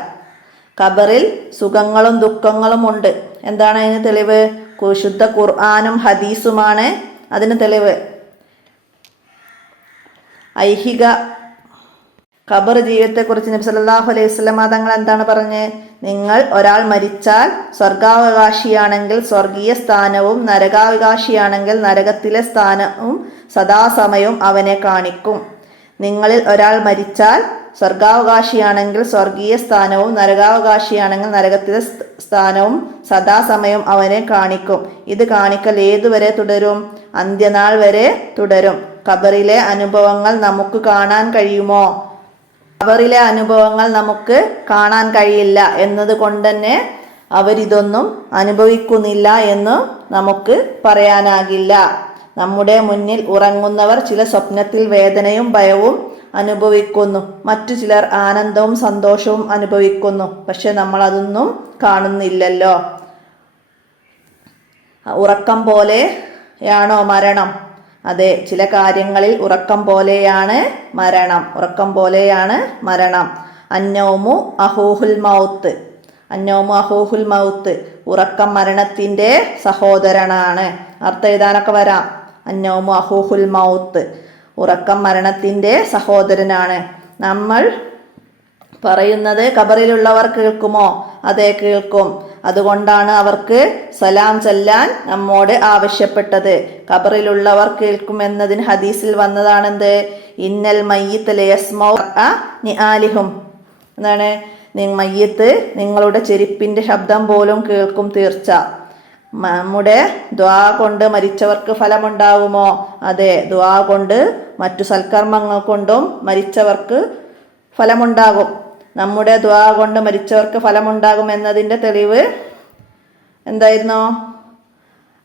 ഖബറിൽ സുഖങ്ങളും ദുഃഖങ്ങളും ഉണ്ട്. എന്താണ് അതിന് തെളിവ്? ശുദ്ധ ഖുർആനും ഹദീസുമാണ് അതിന് തെളിവ്. ഐഹിക ഖബർ ജീവിതത്തെക്കുറിച്ച് നബി സല്ലല്ലാഹു അലൈഹി വസല്ലം തങ്ങൾ എന്താണ് പറഞ്ഞത്? നിങ്ങൾ ഒരാൾ മരിച്ചാൽ സ്വർഗാവകാശിയാണെങ്കിൽ സ്വർഗീയ സ്ഥാനവും നരകാവകാശിയാണെങ്കിൽ നരകത്തിലെ സ്ഥാനവും സദാസമയവും അവനെ കാണിക്കും. നിങ്ങളിൽ ഒരാൾ മരിച്ചാൽ സ്വർഗാവകാശിയാണെങ്കിൽ സ്വർഗീയ സ്ഥാനവും നരകാവകാശിയാണെങ്കിൽ നരകത്തിലെ സ്ഥാനവും സദാസമയം അവനെ കാണിക്കും. ഇത് കാണിക്കൽ ഏതുവരെ തുടരും? അന്ത്യനാൾ വരെ തുടരും. ഖബറിലെ അനുഭവങ്ങൾ നമുക്ക് കാണാൻ കഴിയുമോ? ഖബറിലെ അനുഭവങ്ങൾ നമുക്ക് കാണാൻ കഴിയില്ല എന്നതുകൊണ്ട് തന്നെ അവരിതൊന്നും അനുഭവിക്കുന്നില്ല എന്ന് നമുക്ക് പറയാനാകില്ല. നമ്മുടെ മുന്നിൽ ഉറങ്ങുന്നവർ ചില സ്വപ്നത്തിൽ വേദനയും ഭയവും അനുഭവിക്കുന്നു. മറ്റു ചിലർ ആനന്ദവും സന്തോഷവും അനുഭവിക്കുന്നു. പക്ഷെ നമ്മൾ അതൊന്നും കാണുന്നില്ലല്ലോ. ഉറക്കം പോലെയാണോ മരണം? അതെ, ചില കാര്യങ്ങളിൽ ഉറക്കം പോലെയാണ് മരണം. അന്നൗമു അഹൂഹുൽ മൗത്ത്. ഉറക്കം മരണത്തിന്റെ സഹോദരനാണ്. അർത്ഥം എഴുതാനൊക്കെ വരാം. അന്നൗമു അഹൂഹുൽ മൗത്ത്, ഉറക്കം മരണത്തിന്റെ സഹോദരനാണ്. നമ്മൾ പറയുന്നത് ഖബറിലുള്ളവർ കേൾക്കുമോ? അതെ, കേൾക്കും. അതുകൊണ്ടാണ് അവർക്ക് സലാം ചെല്ലാൻ നമ്മോട് ആവശ്യപ്പെട്ടത്. ഖബറിലുള്ളവർ കേൾക്കുമെന്നതിന് ഹദീസിൽ വന്നതാണെന്ത്? ഇന്നൽ മയ്യിത്ത് ലയസ്മൗ നിആലിഹും. എന്താണ്? മയ്യിത്ത് നിങ്ങളുടെ ചെരുപ്പിന്റെ ശബ്ദം പോലും കേൾക്കും തീർച്ച. നമ്മുടെ ദുആ കൊണ്ട് മരിച്ചവർക്ക് ഫലമുണ്ടാകുമോ? അതെ, ദുആ കൊണ്ട് മറ്റു സൽക്കർമ്മങ്ങൾ കൊണ്ടും മരിച്ചവർക്ക് ഫലമുണ്ടാകും. നമ്മുടെ ദുആ കൊണ്ട് മരിച്ചവർക്ക് ഫലമുണ്ടാകും എന്നതിൻ്റെ തെളിവ് എന്തായിരുന്നു?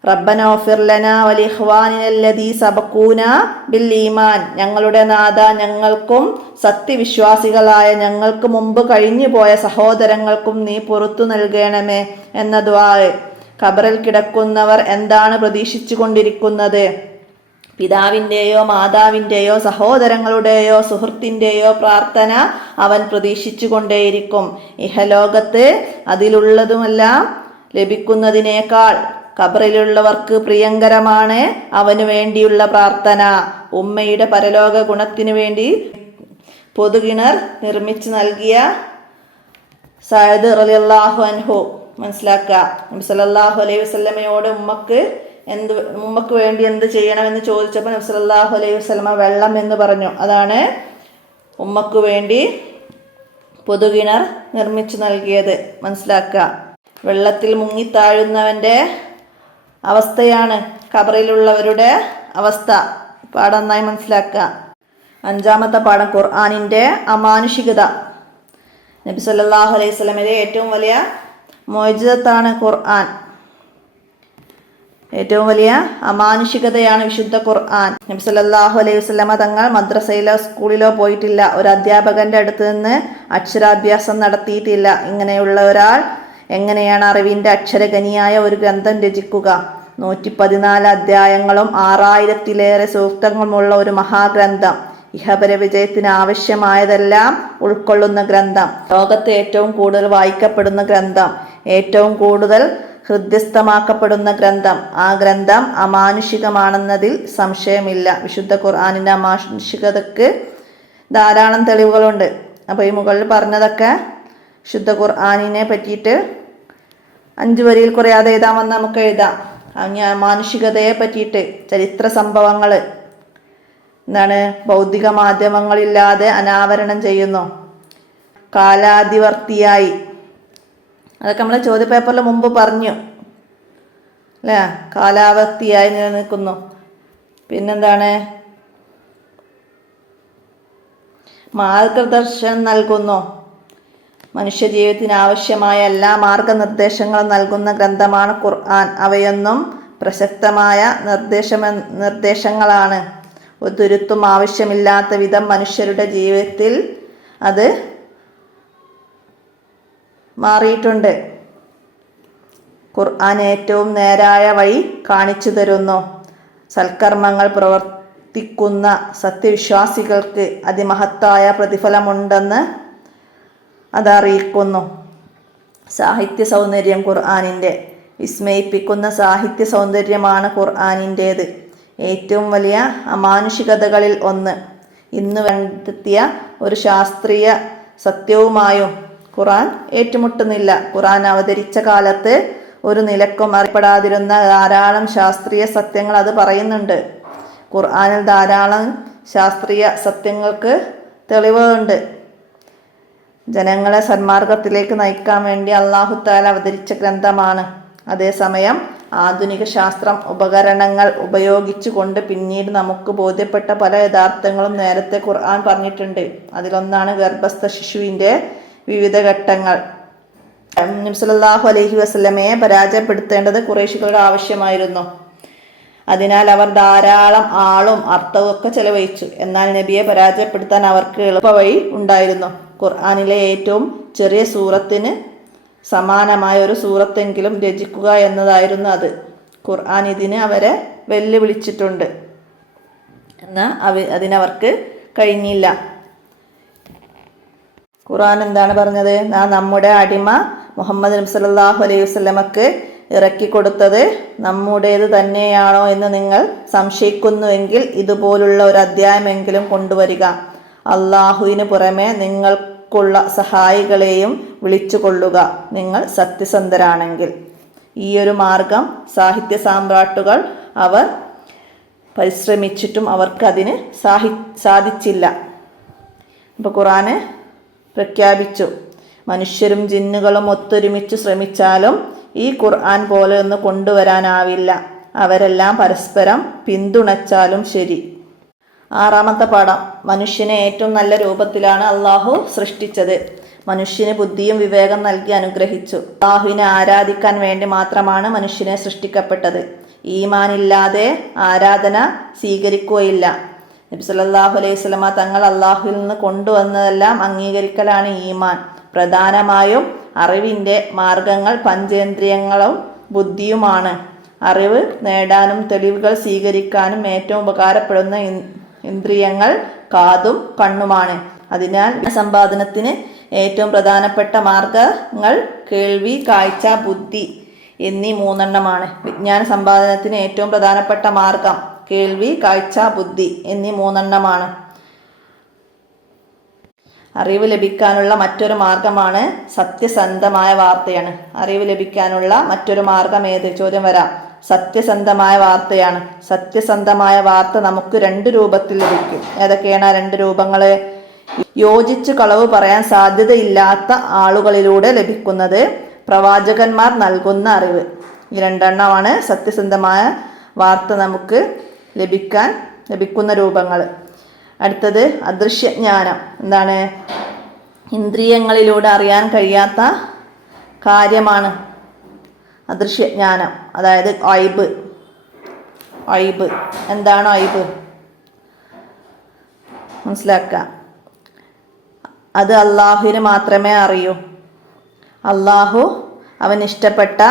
റബ്ബന ഗഫിർ ലനാ വലിഖ്വാനിനല്ലദീ സബഖൂനാ ബിൽ ഈമാൻ. ഞങ്ങളുടെ നാഥ, ഞങ്ങൾക്കും സത്യവിശ്വാസികളായ ഞങ്ങൾക്ക് മുമ്പ് കഴിഞ്ഞു പോയ സഹോദരങ്ങൾക്കും നീ പുറത്തു നൽകണമേ എന്ന ദുആ. ഖബറിൽ കിടക്കുന്നവർ എന്താണ് പ്രതീക്ഷിച്ചു കൊണ്ടിരിക്കുന്നത്? പിതാവിൻ്റെയോ മാതാവിൻ്റെയോ സഹോദരങ്ങളുടെയോ സുഹൃത്തിൻ്റെയോ പ്രാർത്ഥന അവൻ പ്രതീക്ഷിച്ചു കൊണ്ടേയിരിക്കും. ഇഹലോകത്ത് അതിലുള്ളതുമെല്ലാം ലഭിക്കുന്നതിനേക്കാൾ ഖബറിലുള്ളവർക്ക് പ്രിയങ്കരമാണ് അവനു വേണ്ടിയുള്ള പ്രാർത്ഥന. ഉമ്മയുടെ പരലോക ഗുണത്തിനു വേണ്ടി പൊതുകിണർ നിർമ്മിച്ചു നൽകിയ സഅദ് റളിയല്ലാഹു അൻഹു. മനസ്സിലാക്കുക. നബി സല്ലല്ലാഹു അലൈഹി വസല്ലമയോട് ഉമ്മക്ക് വേണ്ടി എന്ത് ചെയ്യണമെന്ന് ചോദിച്ചപ്പോൾ നബി സല്ലല്ലാഹു അലൈഹി വസല്ലമ വെള്ളം എന്ന് പറഞ്ഞു. അതാണ് ഉമ്മക്ക് വേണ്ടി പൊതുകിണർ നിർമ്മിച്ചു നൽകിയത്. മനസ്സിലാക്കുക. വെള്ളത്തിൽ മുങ്ങിത്താഴുന്നവൻ്റെ അവസ്ഥയാണ് ഖബറിലുള്ളവരുടെ അവസ്ഥ. പാഠം നന്നായി മനസ്സിലാക്കുക. 5-ാമത്തെ പാഠം ഖുർആനിൻ്റെ അമാനുഷികത. നബി സല്ലല്ലാഹു അലൈഹി വസല്ലമയുടെ ഏറ്റവും വലിയ മുഅ്ജിസത്താണ് ഖുർആൻ. ഏറ്റവും വലിയ അമാനുഷികതയാണ് വിശുദ്ധ ഖുർആൻ. നബി സല്ലല്ലാഹു അലൈഹി വസല്ലമ തങ്ങൾ മദ്രസയിലോ സ്കൂളിലോ പോയിട്ടില്ല. ഒരു അധ്യാപകന്റെ അടുത്ത് നിന്ന് അക്ഷരാഭ്യാസം നടത്തിയിട്ടില്ല. ഇങ്ങനെയുള്ള ഒരാൾ എങ്ങനെയാണ് അറിവിന്റെ അക്ഷരഖനിയായ ഒരു ഗ്രന്ഥം രചിക്കുക? 114 അധ്യായങ്ങളും 6000-ലേറെ സൂക്തങ്ങളുമുള്ള ഒരു മഹാഗ്രന്ഥം. ഇഹപര വിജയത്തിന് ആവശ്യമായതെല്ലാം ഉൾക്കൊള്ളുന്ന ഗ്രന്ഥം. ലോകത്ത് ഏറ്റവും കൂടുതൽ വായിക്കപ്പെടുന്ന ഗ്രന്ഥം. ഏറ്റവും കൂടുതൽ ഹൃദ്യസ്ഥമാക്കപ്പെടുന്ന ഗ്രന്ഥം. ആ ഗ്രന്ഥം അമാനുഷികമാണെന്നതിൽ സംശയമില്ല. വിശുദ്ധ ഖുർആനിൻ്റെ അമാനുഷികതയ്ക്ക് ധാരാളം തെളിവുകളുണ്ട്. അപ്പോൾ ഈ മുകളിൽ പറഞ്ഞതൊക്കെ ശുദ്ധ ഖുർആനിനെ പറ്റിയിട്ട് 5 വരിയിൽ കുറയാതെ എഴുതാമെന്ന് നമുക്ക് എഴുതാം. അമാനുഷികതയെ പറ്റിയിട്ട് ചരിത്ര സംഭവങ്ങൾ എന്താണ്? ഭൗതിക മാധ്യമങ്ങളില്ലാതെ അനാവരണം ചെയ്യുന്നു. കാലാതിവർത്തിയായി, അതൊക്കെ നമ്മൾ ചോദ്യപേപ്പറിൽ മുമ്പ് പറഞ്ഞു അല്ലേ? കാലാവധിയായി നിലനിൽക്കുന്നു. പിന്നെന്താണ്? മാർഗദർശനം നൽകുന്നു. മനുഷ്യജീവിതത്തിന് ആവശ്യമായ എല്ലാ മാർഗനിർദ്ദേശങ്ങളും നൽകുന്ന ഗ്രന്ഥമാണ് ഖുർആൻ. അവയൊന്നും പ്രസക്തമായ നിർദ്ദേശങ്ങളാണ്. ഒരു തുരുത്തും ആവശ്യമില്ലാത്ത വിധം മനുഷ്യരുടെ ജീവിതത്തിൽ അത് മാറിയിട്ടുണ്ട്. ഖുർആൻ ഏറ്റവും നേരായ വഴി കാണിച്ചു തരുന്നു. സൽക്കർമ്മങ്ങൾ പ്രവർത്തിക്കുന്ന സത്യവിശ്വാസികൾക്ക് അതിമഹത്തായ പ്രതിഫലമുണ്ടെന്ന് അതറിയിക്കുന്നു. സാഹിത്യ സൗന്ദര്യം ഖുർആനിൻ്റെ വിസ്മയിപ്പിക്കുന്ന സാഹിത്യ സൗന്ദര്യമാണ് ഖുർആനിൻ്റേത്. ഏറ്റവും വലിയ അമാനുഷികതകളിൽ ഒന്ന് ഇന്ന് കണ്ടെത്തിയ ഒരു ശാസ്ത്രീയ സത്യവുമായും ഖുർആൻ ഏറ്റുമുട്ടുന്നില്ല. ഖുർആൻ അവതരിച്ച കാലത്ത് ഒരു നിലക്കും അറിയപ്പെടാതിരുന്ന ധാരാളം ശാസ്ത്രീയ സത്യങ്ങൾ അത് പറയുന്നുണ്ട്. ഖുർആനിൽ ധാരാളം ശാസ്ത്രീയ സത്യങ്ങൾക്ക് തെളിവുണ്ട്. ജനങ്ങളെ സന്മാർഗത്തിലേക്ക് നയിക്കാൻ വേണ്ടി അല്ലാഹു തആല അവതരിച്ച ഗ്രന്ഥമാണ്. അതേസമയം ആധുനിക ശാസ്ത്രം ഉപകരണങ്ങൾ ഉപയോഗിച്ചുകൊണ്ട് പിന്നീട് നമുക്ക് ബോധ്യപ്പെട്ട പല യഥാർത്ഥങ്ങളും നേരത്തെ ഖുർആൻ പറഞ്ഞിട്ടുണ്ട്. അതിലൊന്നാണ് ഗർഭസ്ഥ ശിശുവിൻ്റെ വിവിധ ഘട്ടങ്ങൾ. നബി സല്ലല്ലാഹു അലൈഹി വസല്ലമയെ പരാജയപ്പെടുത്തേണ്ടത് ഖുറൈശികളുടെ ആവശ്യമായിരുന്നു. അതിനാൽ അവർ ധാരാളം ആളും അർത്ഥവും ഒക്കെ ചെലവഴിച്ചു. എന്നാൽ നബിയെ പരാജയപ്പെടുത്താൻ അവർക്ക് എളുപ്പവഴി ഉണ്ടായിരുന്നു. ഖുർആനിലെ ഏറ്റവും ചെറിയ സൂറത്തിന് സമാനമായ ഒരു സൂറത്തെങ്കിലും രചിക്കുക എന്നതായിരുന്നു അത്. ഖുർആൻ ഇതിന് അവരെ വെല്ലുവിളിച്ചിട്ടുണ്ട്. എന്നാൽ അതിനവർക്ക് കഴിഞ്ഞില്ല. ഖുർആൻ എന്താണ് പറഞ്ഞത്? നമ്മുടെ അടിമ മുഹമ്മദ് നബി സല്ലല്ലാഹു അലൈഹി വസല്ലമക്ക് ഇറക്കിക്കൊടുത്തത് നമ്മുടേത് തന്നെയാണോ എന്ന് നിങ്ങൾ സംശയിക്കുന്നുവെങ്കിൽ ഇതുപോലുള്ള ഒരു അധ്യായമെങ്കിലും കൊണ്ടുവരിക. അള്ളാഹുവിന് പുറമെ നിങ്ങൾക്കുള്ള സഹായികളെയും വിളിച്ചു കൊള്ളുക, നിങ്ങൾ സത്യസന്ധരാണെങ്കിൽ. ഈയൊരു മാർഗം സാഹിത്യ സാമ്രാട്ടുകൾ അവർ പരിശ്രമിച്ചിട്ടും അവർക്ക് അതിന് സാധിച്ചില്ല. അപ്പോൾ ഖുർആന് പ്രഖ്യാപിച്ചു, മനുഷ്യരും ജിന്നുകളും ഒത്തൊരുമിച്ച് ശ്രമിച്ചാലും ഈ ഖുർആൻ പോലെ ഒന്ന് കൊണ്ടുവരാനാവില്ല. അവരെല്ലാം പരസ്പരം പിന്തുണച്ചാലും ശരി. 6ാമത്തെ പാഠം, മനുഷ്യനെ ഏറ്റവും നല്ല രൂപത്തിലാണ് അള്ളാഹു സൃഷ്ടിച്ചത്. മനുഷ്യന് ബുദ്ധിയും വിവേകം നൽകി അനുഗ്രഹിച്ചു. അള്ളാഹുവിനെ ആരാധിക്കാൻ വേണ്ടി മാത്രമാണ് മനുഷ്യനെ സൃഷ്ടിക്കപ്പെട്ടത്. ഈമാനില്ലാതെ ആരാധന സ്വീകരിക്കുകയില്ല. നബി സല്ലല്ലാഹു അലൈഹി വസല്ലമ തങ്ങൾ അള്ളാഹുവിൽ നിന്ന് കൊണ്ടുവന്നതെല്ലാം അംഗീകരിക്കലാണ് ഈമാൻ. പ്രധാനമായും അറിവിൻ്റെ മാർഗങ്ങൾ പഞ്ചേന്ദ്രിയങ്ങളും ബുദ്ധിയുമാണ്. അറിവ് നേടാനും തെളിവുകൾ സ്വീകരിക്കാനും ഏറ്റവും ഉപകാരപ്പെടുന്ന ഇന്ദ്രിയങ്ങൾ കാതും കണ്ണുമാണ്. അതിനാൽ സമ്പാദനത്തിന് ഏറ്റവും പ്രധാനപ്പെട്ട മാർഗങ്ങൾ കേൾവി, കാഴ്ച, ബുദ്ധി എന്നീ 3 വിജ്ഞാന സമ്പാദനത്തിന് ഏറ്റവും പ്രധാനപ്പെട്ട മാർഗം കേൾവി, കാഴ്ച, ബുദ്ധി എന്നീ 3 അറിവ് ലഭിക്കാനുള്ള മറ്റൊരു മാർഗമാണ് സത്യസന്ധമായ വാർത്തയാണ്. അറിവ് ലഭിക്കാനുള്ള മറ്റൊരു മാർഗം ഏത്? ചോദ്യം വരാം. സത്യസന്ധമായ വാർത്തയാണ്. സത്യസന്ധമായ വാർത്ത നമുക്ക് 2 രൂപത്തിൽ ലഭിക്കും. ഏതൊക്കെയാണ് ആ 2 രൂപങ്ങൾ? യോജിച്ച് കളവ് പറയാൻ സാധ്യതയില്ലാത്ത ആളുകളിലൂടെ ലഭിക്കുന്നത്, പ്രവാചകന്മാർ നൽകുന്ന അറിവ്. ഈ 2 സത്യസന്ധമായ വാർത്ത നമുക്ക് ലഭിക്കുന്ന രൂപങ്ങൾ. അടുത്തത് അദൃശ്യജ്ഞാനം. എന്താണ്? ഇന്ദ്രിയങ്ങളിലൂടെ അറിയാൻ കഴിയാത്ത കാര്യമാണ് അദൃശ്യജ്ഞാനം. അതായത് ഐബ്. എന്താണ് ഐബ്? മനസ്സിലാക്കുക. അത് അള്ളാഹുവിന് മാത്രമേ അറിയൂ. അള്ളാഹു അവൻ ഇഷ്ടപ്പെട്ട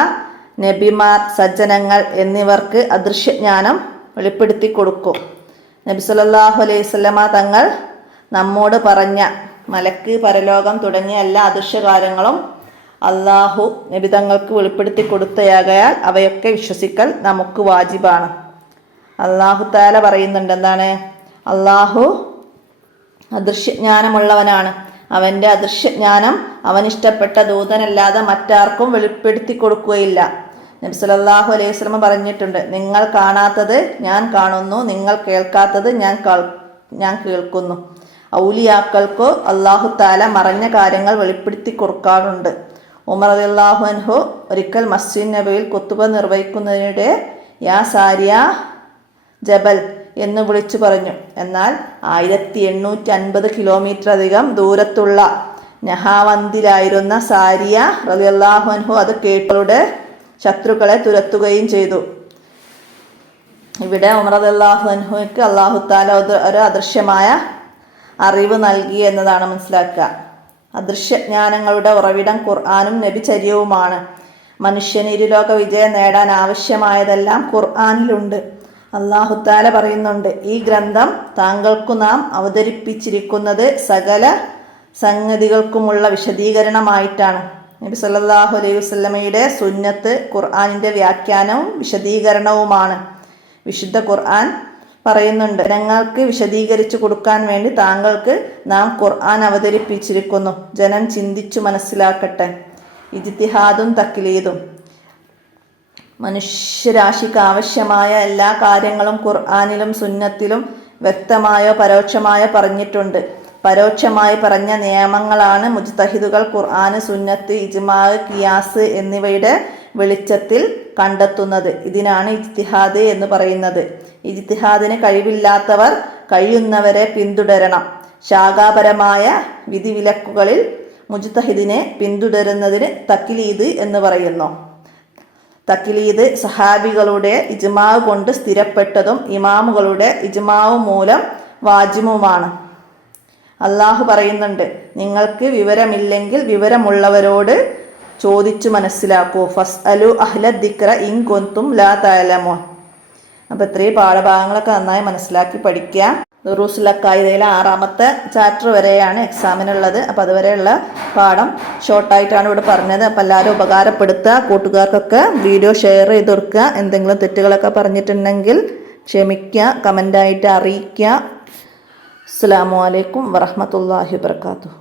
നബിമാർ, സജ്ജനങ്ങൾ എന്നിവർക്ക് അദൃശ്യജ്ഞാനം വെളിപ്പെടുത്തി കൊടുക്കും. നബി സല്ലല്ലാഹു അലൈഹി വസല്ലമ തങ്ങൾ നമ്മോട് പറഞ്ഞ മലക്ക്, പരലോകം തുടങ്ങിയ എല്ലാ അദൃശ്യ കാര്യങ്ങളും അള്ളാഹു നബി തങ്ങൾക്ക് വെളിപ്പെടുത്തി കൊടുത്തയാകയാൽ അവയൊക്കെ വിശ്വസിക്കൽ നമുക്ക് വാജിബാണ്. അള്ളാഹു തആല പറയുന്നുണ്ട്, എന്താണ്? അള്ളാഹു അദൃശ്യജ്ഞാനമുള്ളവനാണ്. അവൻ്റെ അദൃശ്യജ്ഞാനം അവനിഷ്ടപ്പെട്ട ദൂതനല്ലാതെ മറ്റാർക്കും വെളിപ്പെടുത്തി കൊടുക്കുകയില്ല. നബി സല്ലല്ലാഹു അലൈഹി വസല്ലം പറഞ്ഞിട്ടുണ്ട്, നിങ്ങൾ കാണാത്തത് ഞാൻ കാണുന്നു, നിങ്ങൾ കേൾക്കാത്തത് ഞാൻ കേൾക്കുന്നു. ഔലിയാക്കൾക്കു അല്ലാഹു തആല മറഞ്ഞ കാര്യങ്ങൾ വെളിപ്പെടുത്തി കൊടുക്കാറുണ്ട്. ഉമർ റളിയല്ലാഹു അൻഹു ഒരിക്കൽ മസ്ജിദ് നബവിയിൽ ഖുത്ബ നിർവഹിക്കുന്നതിനിടെ യാ സാരിയ ജബൽ എന്ന് വിളിച്ചു പറഞ്ഞു. എന്നാൽ 1850 കിലോമീറ്റർ അധികം ദൂരത്തുള്ള നഹാവന്തിലായിരുന്ന സാരിയ റളിയല്ലാഹു അൻഹു അത് കേട്ടവരുടെ ശത്രുക്കളെ തുരത്തുകയും ചെയ്തു. ഇവിടെ ഉമർ റളിയല്ലാഹു അൻഹുവിക്ക് അല്ലാഹു തആല ഒരു അദൃശ്യമായ അറിവ് നൽകി എന്നതാണ് മനസ്സിലാക്കുക. അദൃശ്യജ്ഞാനങ്ങളുടെ ഉറവിടം ഖുർആനും നബിചര്യവുമാണ്. മനുഷ്യന് ഇരുലോക വിജയം നേടാൻ ആവശ്യമായതെല്ലാം ഖുർആനിലുണ്ട്. അല്ലാഹു തആല പറയുന്നുണ്ട്, ഈ ഗ്രന്ഥം താങ്കൾക്കു നാം അവതരിപ്പിച്ചിരിക്കുന്നത് സകല സംഗതികൾക്കുമുള്ള വിശദീകരണമായിട്ടാണ്. നബി സല്ലല്ലാഹു അലൈഹി വസല്ലമയുടെ സുന്നത്ത് ഖുർആനിന്റെ വ്യാഖ്യാനവും വിശദീകരണവുമാണ്. വിശുദ്ധ ഖുർആൻ പറയുന്നുണ്ട്, ജനങ്ങൾക്ക് വിശദീകരിച്ചു കൊടുക്കാൻ വേണ്ടി താങ്കൾക്ക് നാം ഖുർആൻ അവതരിപ്പിച്ചിരിക്കുന്നു. ജനം ചിന്തിച്ചു മനസ്സിലാക്കട്ടെ. ഇജ്തിഹാദും തക്ലീദും. മനുഷ്യരാശിക്ക് ആവശ്യമായ എല്ലാ കാര്യങ്ങളും ഖുർആനിലും സുന്നത്തിലും വ്യക്തമായോ പരോക്ഷമായോ പറഞ്ഞിട്ടുണ്ട്. പരോക്ഷമായി പറഞ്ഞ നിയമങ്ങളാണ് മുജ്തഹിദുകൾ ഖുർആന്, സുന്നത്ത്, ഇജ്മാ, ഖിയാസ് എന്നിവയുടെ വെളിച്ചത്തിൽ കണ്ടെത്തുന്നത്. ഇതിനാണ് ഇജ്തിഹാദ് എന്ന് പറയുന്നത്. ഇജ്തിഹാദിന് കഴിവില്ലാത്തവർ കഴിയുന്നവരെ പിന്തുടരണം. ശാഖാപരമായ വിധിവിലക്കുകളിൽ മുജ്തഹിദിനെ പിന്തുടരുന്നതിന് തക്ലീദ് എന്ന് പറയുന്നു. തക്ലീദ് സഹാബികളുടെ ഇജ്മാവ് കൊണ്ട് സ്ഥിരപ്പെട്ടതും ഇമാമുകളുടെ ഇജ്മാവ് മൂലം വാജിബുമാണ്. അള്ളാഹു പറയുന്നുണ്ട്, നിങ്ങൾക്ക് വിവരമില്ലെങ്കിൽ വിവരമുള്ളവരോട് ചോദിച്ചു മനസ്സിലാക്കൂ. ഫസ്അലു അഹ്ല ദിക്ര ഇൻ കുന്തും ലാ തഅലമൂൻ. അപ്പോൾ ഇത്രയും പാഠഭാഗങ്ങളൊക്കെ നന്നായി മനസ്സിലാക്കി പഠിക്കുക. ദുറൂസുൽ അഖായിദയിലെ 6ാമത്തെ ചാപ്റ്റർ വരെയാണ് എക്സാമിനുള്ളത്. അപ്പോൾ അതുവരെയുള്ള പാഠം ഷോർട്ടായിട്ടാണ് ഇവിടെ പറഞ്ഞത്. അപ്പോൾ എല്ലാവരും ഉപകാരപ്പെടുത്തുക. കൂട്ടുകാർക്കൊക്കെ വീഡിയോ ഷെയർ ചെയ്ത് കൊടുക്കുക. എന്തെങ്കിലും തെറ്റുകളൊക്കെ പറഞ്ഞിട്ടുണ്ടെങ്കിൽ ക്ഷമിക്കുക, കമൻ്റായിട്ട് അറിയിക്കുക. അസ്സലാമു അലൈക്കും വറഹ്മത്തുള്ളാഹി വബറകാതുഹു.